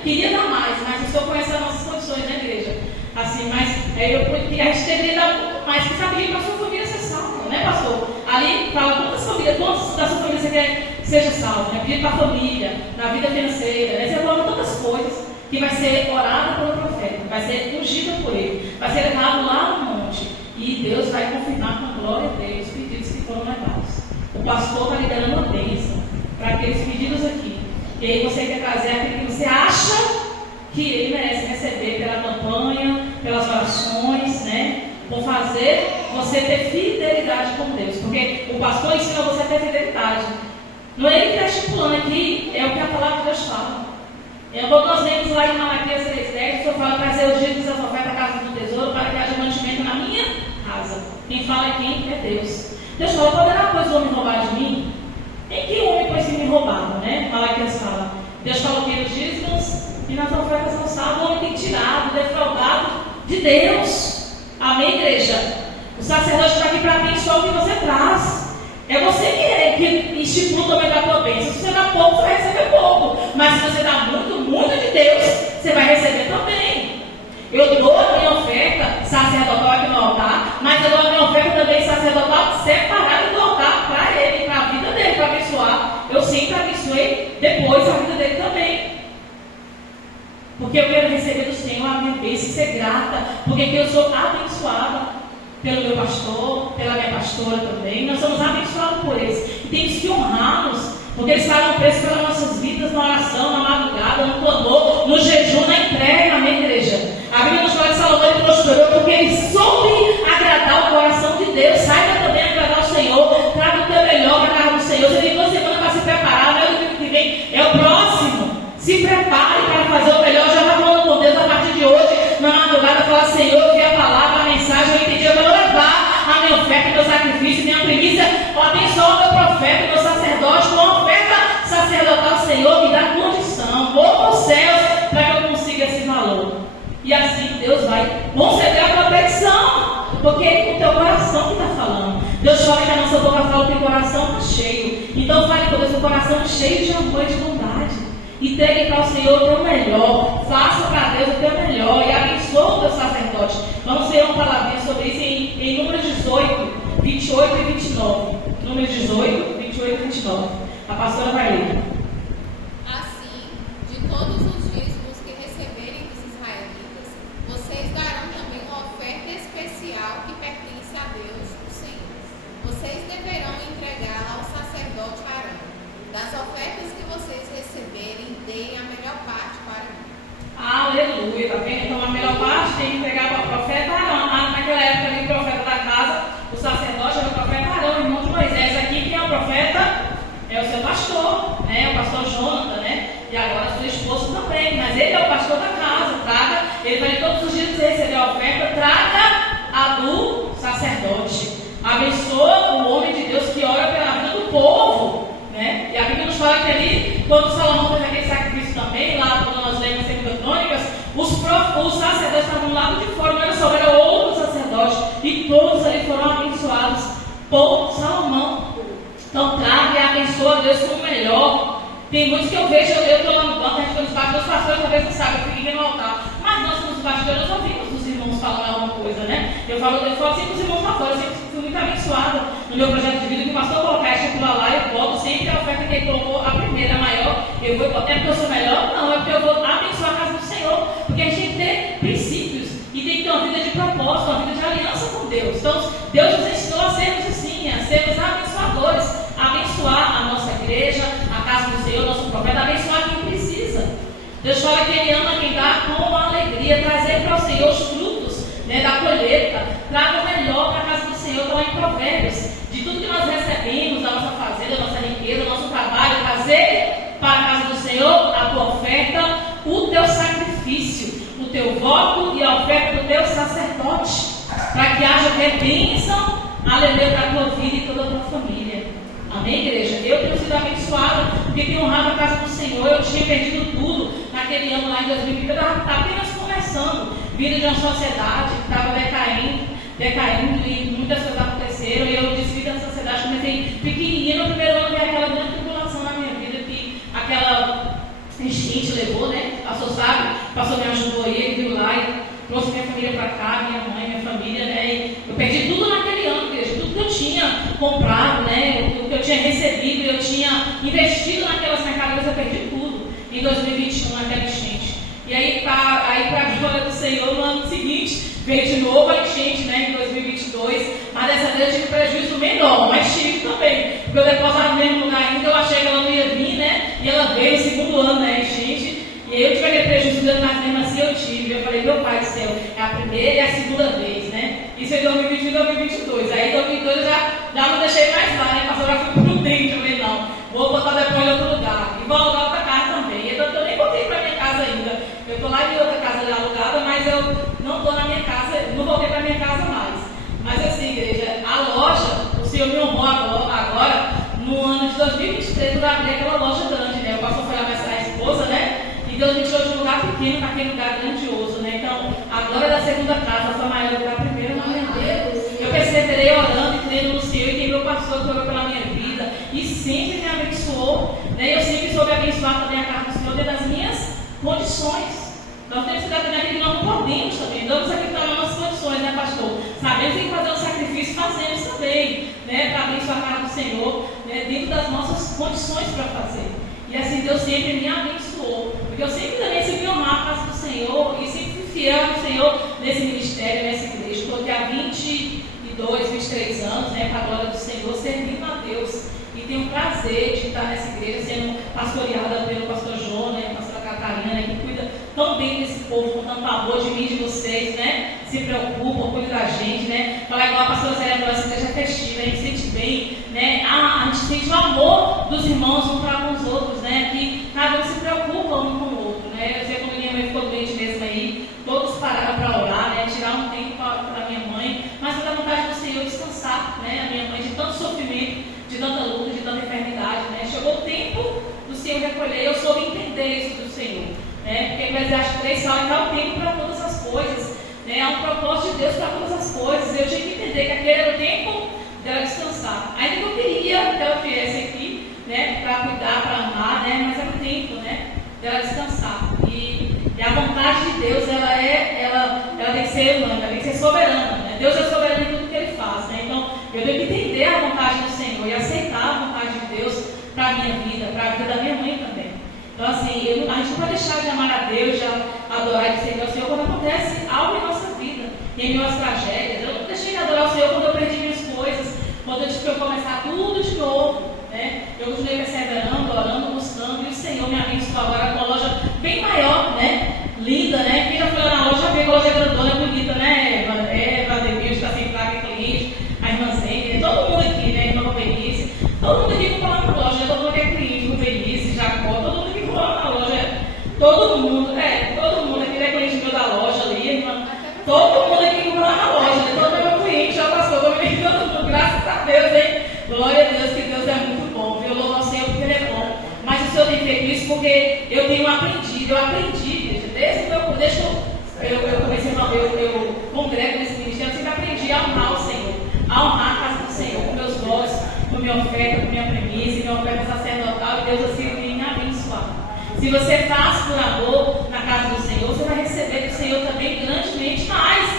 queria dar mais, mas senhor conhece as nossas condições, né, igreja? Assim, mas a gente deveria dar muito mais que saber para a sua família ser salva, né, pastor? Ali fala quantas famílias, quantas da sua família você quer que seja salva, né? Pedir para a família, na vida financeira, né? Você fala tantas coisas que vai ser orada pelo profeta, vai ser ungida por ele, vai ser levado lá no monte e Deus vai confirmar com a glória dele os pedidos que foram levados. O pastor está liberando uma bênção para aqueles pedidos aqui. E aí você quer trazer aquele que você acha que ele merece receber pela campanha, pelas orações, né? Por fazer você ter fidelidade com Deus. Porque o pastor ensina você a ter fidelidade. Não é ele que está estipulando aqui, é o que a palavra de Deus fala. Quando nós lemos lá em Malaquias 3:10, o Senhor fala trazer os dias das ofertas à casa do tesouro para que haja mantimento na minha casa. Quem fala aqui é Deus. Deus fala, poderá pois o homem roubar de mim? Em que homem pois se me roubaram, né? Malaquias fala. Deus falou que nos dízimos e nas ofertas não sabe, o homem tem tirado, defraudado de Deus. Amém, igreja? O sacerdote está aqui para abençoar o que você traz. É você que estipula também da tua bênção. Se você dá pouco, você vai receber pouco. Mas se você dá muito, muito de Deus, você vai receber também. Eu dou a minha oferta sacerdotal aqui no altar, mas eu dou a minha oferta também sacerdotal separada do altar para ele, para a vida dele, para abençoar. Eu sempre abençoei depois a vida dele também. Porque eu quero receber do Senhor a minha bênção e ser grata. Porque eu sou abençoada pelo meu pastor, pela minha pastora também. Nós somos abençoados por eles. E temos que honrá-los, porque eles pagam preço pelas nossas vidas, na oração, na madrugada, no clamor, no jejum, na entrega, amém, igreja? A Bíblia nos fala que Salomão ele prosperou porque ele soube agradar o coração de Deus. Saiba também agradar o Senhor, traga o teu melhor para a casa do Senhor. Você tem 2 semanas para se preparar, não é o domingo que vem, é o próximo. Se prepare para fazer o melhor. Já está falando com Deus a partir de hoje, na madrugada, fala, Senhor, eu vi a palavra, a mensagem, eu entendi, eu vou levar a minha oferta, meu sacrifício, minha primícia, abençoa o meu profeta, meu sacerdote, com a oferta sacerdotal, Senhor, me dá condição, vou para os céus, para que eu consiga esse valor. E assim Deus vai conceder a tua petição, porque é o teu coração que está falando. Deus fala que a nossa boca fala que o coração está cheio. Então fale com Deus, o coração cheio de amor e de bondade. Entregue para o Senhor o teu melhor, faça para Deus o teu melhor e abençoa o teu sacerdote. Vamos ver uma palavrinha sobre isso em Números 18, 28 e 29. Números 18, 28 e 29. A pastora vai ler. Assim, de todos os dízimos que receberem dos israelitas, vocês darão também uma oferta especial que pertence a Deus, o Senhor. Vocês deverão entregá-la ao sacerdote Arão. Das ofertas que vocês receberem, deem a melhor parte para mim. Aleluia, tá vendo? Então a melhor parte tem que entregar para o profeta Arão. Naquela época ali, o profeta da casa, o sacerdote era o profeta Arão, irmão de Moisés. Aqui quem é o profeta? É o seu pastor, né? O pastor Jonathan, né? E agora a sua esposa também, mas ele é o pastor da casa. Traga, ele vai todos os dias você receber a oferta, traga a do sacerdote. Abençoa o homem de Deus que ora pela vida do povo. Né? E a Bíblia nos fala que ali, quando Salomão fez aquele sacrifício também, lá quando nós lemos em 2 Crônicas, os sacerdotes estavam do lado de fora, não era só, era outro sacerdote, e todos ali foram abençoados por Salomão. Então traga e abençoa Deus com o melhor. Tem muitos que eu vejo, eu estou lá no banco, a gente nos bastidores, os pastores talvez não sabem, eu fico no altar, mas nós nos bastidores ouvimos os irmãos falando alguma coisa, né? Eu falo assim com os irmãos lá fora, eu sempre fui muito abençoada no meu projeto de vida, que o pastor colocar a estrutura lá, eu boto sempre a oferta que ele colocou, a primeira, a maior, eu vou botar, é porque eu sou melhor? Não, é porque eu vou abençoar a casa do Senhor, porque a gente tem que ter princípios e tem que ter uma vida de propósito, uma vida de aliança com Deus. Então, Deus nos ensinou a sermos assim, a sermos abençoadores, abençoar a nossa igreja, a casa do Senhor, nosso profeta, abençoar quem precisa. Deus fala que Ele ama quem dá com alegria, trazer para o Senhor os frutos, né, da colheita, traga o melhor para a casa do Senhor, está lá em Provérbios, de tudo que nós recebemos, da nossa fazenda, da nossa riqueza, do nosso trabalho, trazer para a casa do Senhor a tua oferta, o teu sacrifício, o teu voto e a oferta do teu sacerdote, para que haja bênção, aleluia, para a tua vida e toda a tua família. Amém, igreja? Eu tenho sido abençoada, porque tenho honrado a casa do Senhor. Eu tinha perdido tudo naquele ano lá em 2020. Eu estava apenas começando, vindo de uma sociedade que estava decaindo e muitas coisas aconteceram. E eu desvi da sociedade, comecei pequenininha. No primeiro ano veio aquela grande tribulação na minha vida, que aquela enchente levou, né? A pessoa sabe. o pastor me ajudou aí, ele viu lá e trouxe minha família para cá, minha mãe, minha família, né? E eu perdi tudo naquele ano, igreja, tudo que eu tinha comprado, né? O que eu tinha recebido, eu tinha investido naquelas mercadorias, eu perdi tudo em 2021, naquela enchente. E aí, para a glória do Senhor, no ano seguinte, veio de novo a enchente, né? Em 2022, mas dessa vez eu tive prejuízo menor, mas tive também, porque eu depositava no mesmo lugar ainda, eu achei que ela não ia vir, né? E ela veio no segundo ano, né? Enchente. E aí eu tive aquele prejuízo, mas mesmo assim eu tive. Eu falei, meu pai do céu, é a primeira e a segunda vez, né? Isso em 2021 e 2022. Aí em 2022 eu já não deixei mais lá, né? Pastor, já fui prudente. Eu falei, não, vou botar depois em outro lugar. E vou alugar outra casa também. Então eu nem voltei para minha casa ainda. Eu estou lá em outra casa já alugada, mas eu não estou na minha casa, não voltei para minha casa mais. Mas assim, igreja, a loja, o Senhor me honrou agora, no ano de 2023, eu abri aquela loja grande, né? O pastor foi lá mais a esposa, né? E Deus me tirou de um lugar pequeno para aquele lugar grandioso, né? Então, a glória da segunda casa foi maior do que a primeira, não é Deus. Eu perseverei orando e crendo no Senhor, e tem meu pastor que orou pela minha vida, e sempre me abençoou, né? Eu sempre soube abençoar também a casa do Senhor dentro das minhas condições. Nós temos que dar também aquilo que nós não podemos também. Damos aquilo que está nas nossas condições, né, pastor? Sabemos que tem que fazer um sacrifício, fazemos também, né? Para abençoar a casa do Senhor, né? Dentro das nossas condições para fazer. E assim Deus sempre me abençoou, porque eu sempre também recebi honrar a casa do Senhor e sempre fui fiel ao Senhor nesse ministério, nessa igreja. Estou aqui há 22, 23 anos, né, para a glória do Senhor, servindo a Deus. E tenho o prazer de estar nessa igreja, sendo pastoreada pelo pastor João, né, a pastora Catarina, que cuida tão bem desse povo, com tanto amor de mim e de vocês, né? Se preocupam, cuidam da gente, né? Falar igual a pastora Zélia falou, essa igreja festiva, a gente sente bem, né? A gente sente o amor dos irmãos uns para com os outros, né? Que cada um se preocupa um com o outro, né? Eu sei quando minha mãe ficou doente mesmo aí, todos pararam para orar, né? Tirar um tempo para minha mãe, mas foi da vontade do Senhor descansar, né? A minha mãe de tanto sofrimento, de tanta luta, de tanta enfermidade, né? Chegou o tempo do Senhor recolher, eu soube entender isso do Senhor, né? Porque Eclesiastes 3 fala que há um tempo para todas as coisas, né? Há um propósito de Deus para todas as coisas. Eu tinha que entender que aquele era o tempo dela descansar. Ainda que eu queria que ela viesse aqui, né? Para cuidar, para amar, né? Mas era o tempo, né? Dela descansar. E a vontade de Deus, ela tem que ser humana, ela tem que ser soberana, né? Deus é soberano em tudo que Ele faz, né? Então, eu tenho que entender a vontade do Senhor e aceitar a vontade de Deus para a minha vida, para a vida da minha mãe também. Então, assim, a gente não vai deixar de amar a Deus, de adorar e de servir ao Senhor quando acontece algo em nossa vida, em minhas tragédias. Eu não deixei de adorar o Senhor quando eu perdi minhas coisas, quando eu tive que começar tudo de novo, né? Eu continuei perseverando, orando, buscando, e o Senhor me abençoou agora com uma loja bem maior, né? Linda, né? Quem já foi lá na loja vê que a loja é grandona, bonita, né? Vladimir está sempre lá com cliente, a irmã Zênia, todo mundo aqui, né? Irmã Benício, todo mundo aqui com lá na loja, todo mundo que é cliente, com Benício, Jacó, todo mundo que foi lá na loja, todo mundo aqui é cliente meu da loja ali, irmã, todo mundo aqui com lá na loja, né? Todo mundo é cliente, já passou, todo mundo, graças a Deus, hein? Glória a Deus, que Deus é muito bom, viu? Eu louvo ao Senhor porque Ele é bom. Mas o Senhor tem feito isso porque eu tenho aprendido, desde que eu comecei eu congrego nesse ministério, eu sempre aprendi a honrar o Senhor, a honrar a casa do Senhor, com meus votos, com minha oferta, com minha premissa, minha oferta sacerdotal, e Deus assim tem me abençoado. Se você faz por amor na casa do Senhor, você vai receber do Senhor também grandemente mais,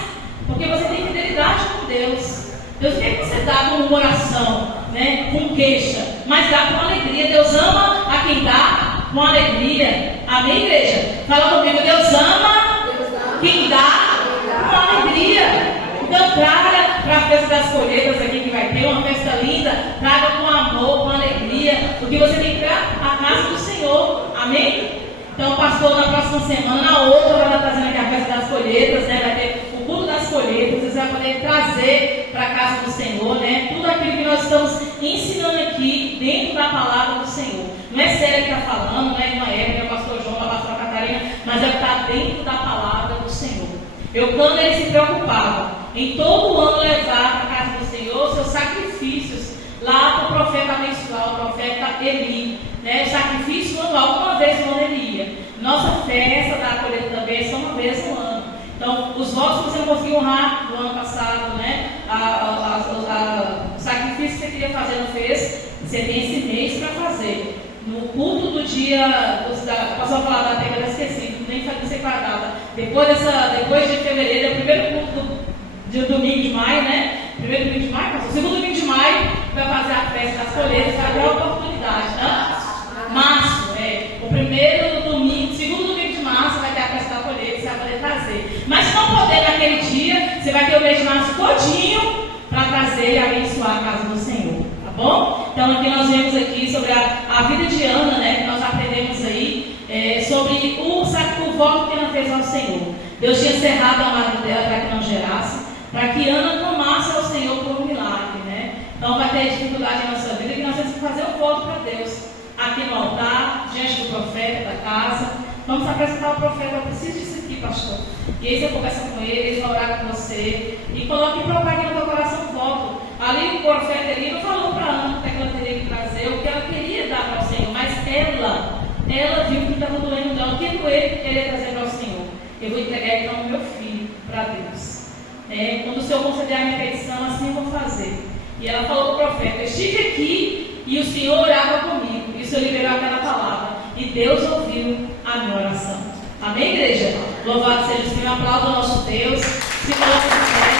porque você tem fidelidade com Deus. Deus quer que você dá com coração, né, com queixa, mas dá com alegria. Deus ama a quem dá com alegria. Amém, igreja? Fala comigo, Deus ama quem dá com alegria. Então traga para a festa das colheitas aqui que vai ter, uma festa linda, traga com amor, com alegria, porque você tem que ir à casa do Senhor. Amém? Então o pastor na próxima semana, na outra, vai estar trazendo aqui a festa das colheitas, né? Vai ter o culto das colheitas, você vai poder trazer para a casa do Senhor, né? Tudo aquilo que nós estamos ensinando aqui dentro da palavra do Senhor. Não é Célia que está falando, não é irmã Eva, não é o pastor João, não é a pastora Catarina, mas é o que está dentro da palavra do Senhor. Eucana, ele se preocupava em todo ano levar para a casa do Senhor seus sacrifícios lá para o profeta abençoar, o profeta Eli, né? O sacrifício anual, uma vez no ano ele ia. Nossa festa da colheita também é só uma vez no ano. Então, os votos que você não conseguiu honrar no ano passado, né? O sacrifício que você queria fazer não fez, você tem esse mês para fazer. No culto do dia, posso falar da década, esqueci, nem sei qual a data. Depois de fevereiro, é o primeiro culto de domingo de maio, né? Primeiro domingo de maio, o segundo domingo de maio, vai fazer a festa das colheitas, vai ter a oportunidade, né? Março, o primeiro domingo, segundo domingo de março, vai ter a festa da colheita, você vai poder trazer. Mas se não poder naquele dia, você vai ter o mês de março todinho para trazer e abençoar a casa do Senhor, tá bom? Então aqui nós vemos aqui sobre a vida de Ana, né? Que nós aprendemos aí sobre o voto que ela fez ao Senhor. Deus tinha cerrado a madre dela para que não gerasse, para que Ana clamasse ao Senhor por um milagre, né? Então vai ter dificuldade na nossa vida, que nós temos que fazer um voto para Deus. Aqui no altar, diante do profeta da casa, vamos apresentar o profeta. Eu preciso disso aqui, pastor. E aí você conversa com ele vai orar com você e coloque e propague no teu coração um voto. Ali o profeta ele não falou para Ana que ela teria que trazer o que ela queria dar para o Senhor, mas ela viu que estava doendo dela. O que doeu que queria trazer para o Senhor? Eu vou entregar então o meu filho para Deus. Quando o Senhor conceder a minha petição, assim eu vou fazer. E ela falou para o profeta: eu estive aqui e o Senhor orava comigo. E o Senhor liberou aquela palavra. E Deus ouviu a minha oração. Amém, igreja? Louvado seja o Senhor. Aplauda o nosso Deus. Se coloque de pé.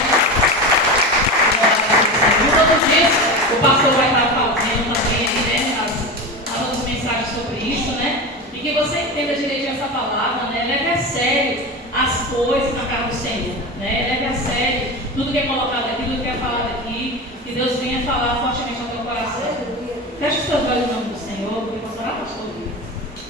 Todos dias o pastor vai estar fazendo também aí, né? As mensagens sobre isso, né? E que você entenda direitinho essa palavra, né? Leve a sério as coisas na casa do Senhor, né? Leve a sério tudo que é colocado aqui, tudo que é falado aqui. Que Deus venha falar fortemente ao teu coração. Feche os teus olhos em nome do Senhor, porque eu vou orar para todos.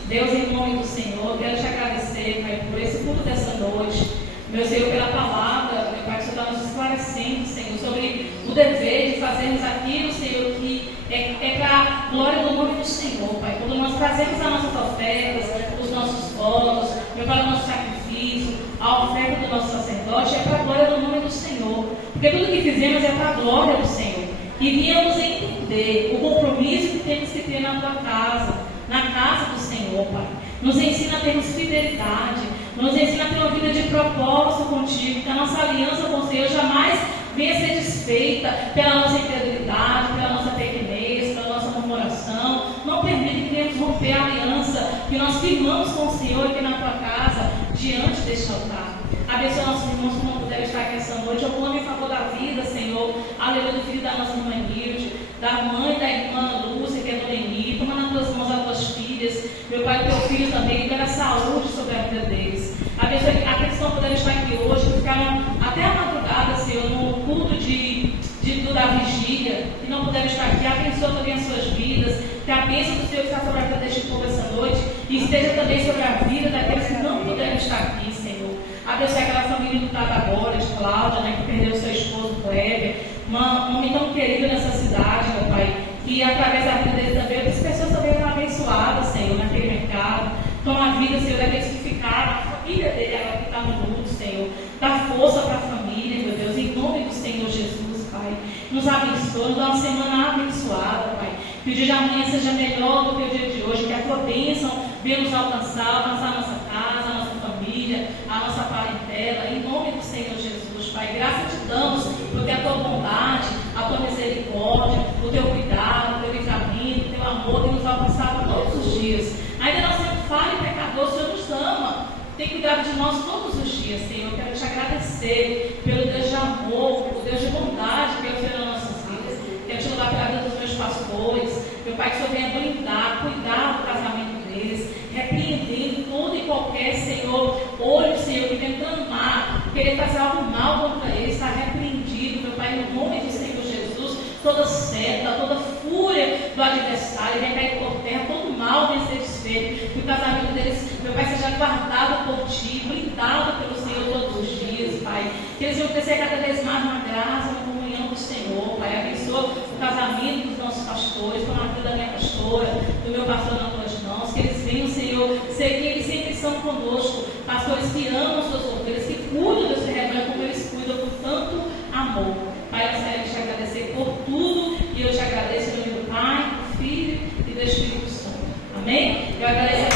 Deus, em nome do Senhor, quero te agradecer, Pai, por esse culto dessa noite. Meu Senhor, pela palavra, meu Pai, que o Senhor está nos esclarecendo, Senhor, sobre o dever de fazermos aquilo, Senhor, que é para a glória do nome do Senhor, Pai. Quando nós trazemos as nossas ofertas, os nossos votos, meu Pai, o nosso sacrifício, a oferta do nosso sacerdote, é para a glória do nome do Senhor. Porque tudo que fizemos é para a glória do Senhor. E viemos entender o compromisso que temos que ter na tua casa, na casa do Senhor, Pai. Nos ensina a termos fidelidade, nos ensina a ter uma vida de propósito contigo, que a nossa aliança com o Senhor jamais venha ser desfeita pela nossa incredulidade, pela nossa pequenez, pela nossa murmuração. Não permita que venhamos romper a aliança que nós firmamos com o Senhor aqui na tua casa, diante deste altar. Abençoa nossos irmãos que não puderam estar aqui essa noite. Eu clamo em favor da vida, Senhor. Aleluia, do filho da nossa irmã Nilde, da mãe da irmã Lúcia, que é dona Eni. Toma nas tuas mãos as tuas filhas. Meu Pai, teu filho também, libera saúde sobre a vida deles. Abençoa aqueles que não puderam estar aqui hoje, que ficaram até a madrugada, Senhor, no culto da vigília, e não puderam estar aqui. Abençoa também as suas vidas. Que a bênção do Senhor está sobre a vida deste povo essa noite e esteja também sobre a vida daqueles que não puderam estar aqui, Senhor. Abençoe aquela família do Tata agora, de Cláudia, né, que perdeu seu esposo, Kleber, um homem tão querido nessa cidade, meu Pai, que através da vida dele também, outras pessoas também foram abençoadas, Senhor, naquele mercado. Toma a vida, Senhor, daqueles que ficaram, a família dele, ela que está no luto, Senhor. Dá força para a família, meu Deus, em nome do Senhor Jesus, Pai. Nos abençoa, nos dá uma semana abençoada, Pai. Que o dia de amanhã seja melhor do que o dia de hoje, que a tua bênção venha nos alcançar a nossa casa, a nossa família, a nossa parentela, em nome do Senhor Jesus, Pai. Graças te damos, porque a tua bondade, a tua misericórdia, o teu cuidado, o teu livramento, o teu amor tem nos alcançado todos os dias. Ainda nós sendo falho e pecador, o Senhor nos ama. Tem cuidado de nós todos os dias, Senhor. Eu quero te agradecer pelo Deus de amor, pelo Deus de bondade que é o Senhor nas nossas vidas. Quero te louvar pela vida dos meus pastores. Meu Pai, que o Senhor venha blindar, cuidar do casamento deles, repreendendo todo e qualquer, Senhor, olho, Senhor, que vem clamar, querer fazer algo mal contra eles, está repreendido, meu Pai, no nome do Senhor Jesus. Toda seta, toda fúria do adversário vem cair por terra, todo mal vem ser desfeito, que o casamento deles, meu Pai, seja guardado por Ti, blindado pelo Senhor todos os dias, Pai. Que eles venham crescer cada vez mais na graça, na comunhão do Senhor, Pai. Abençoa o casamento dos nossos pastores, com a vida da minha pastora, do meu pastor nas Tuas mãos. Que eles venham, Senhor, ser que eles sempre são conosco, pastores que amam as Suas ovelhas, que cuidam desse rebanho como eles cuidam com tanto amor. Pai, nós queremos te agradecer por tudo e eu te agradeço em nome do Pai, do Filho e do Espírito Santo. Amém? Eu agradeço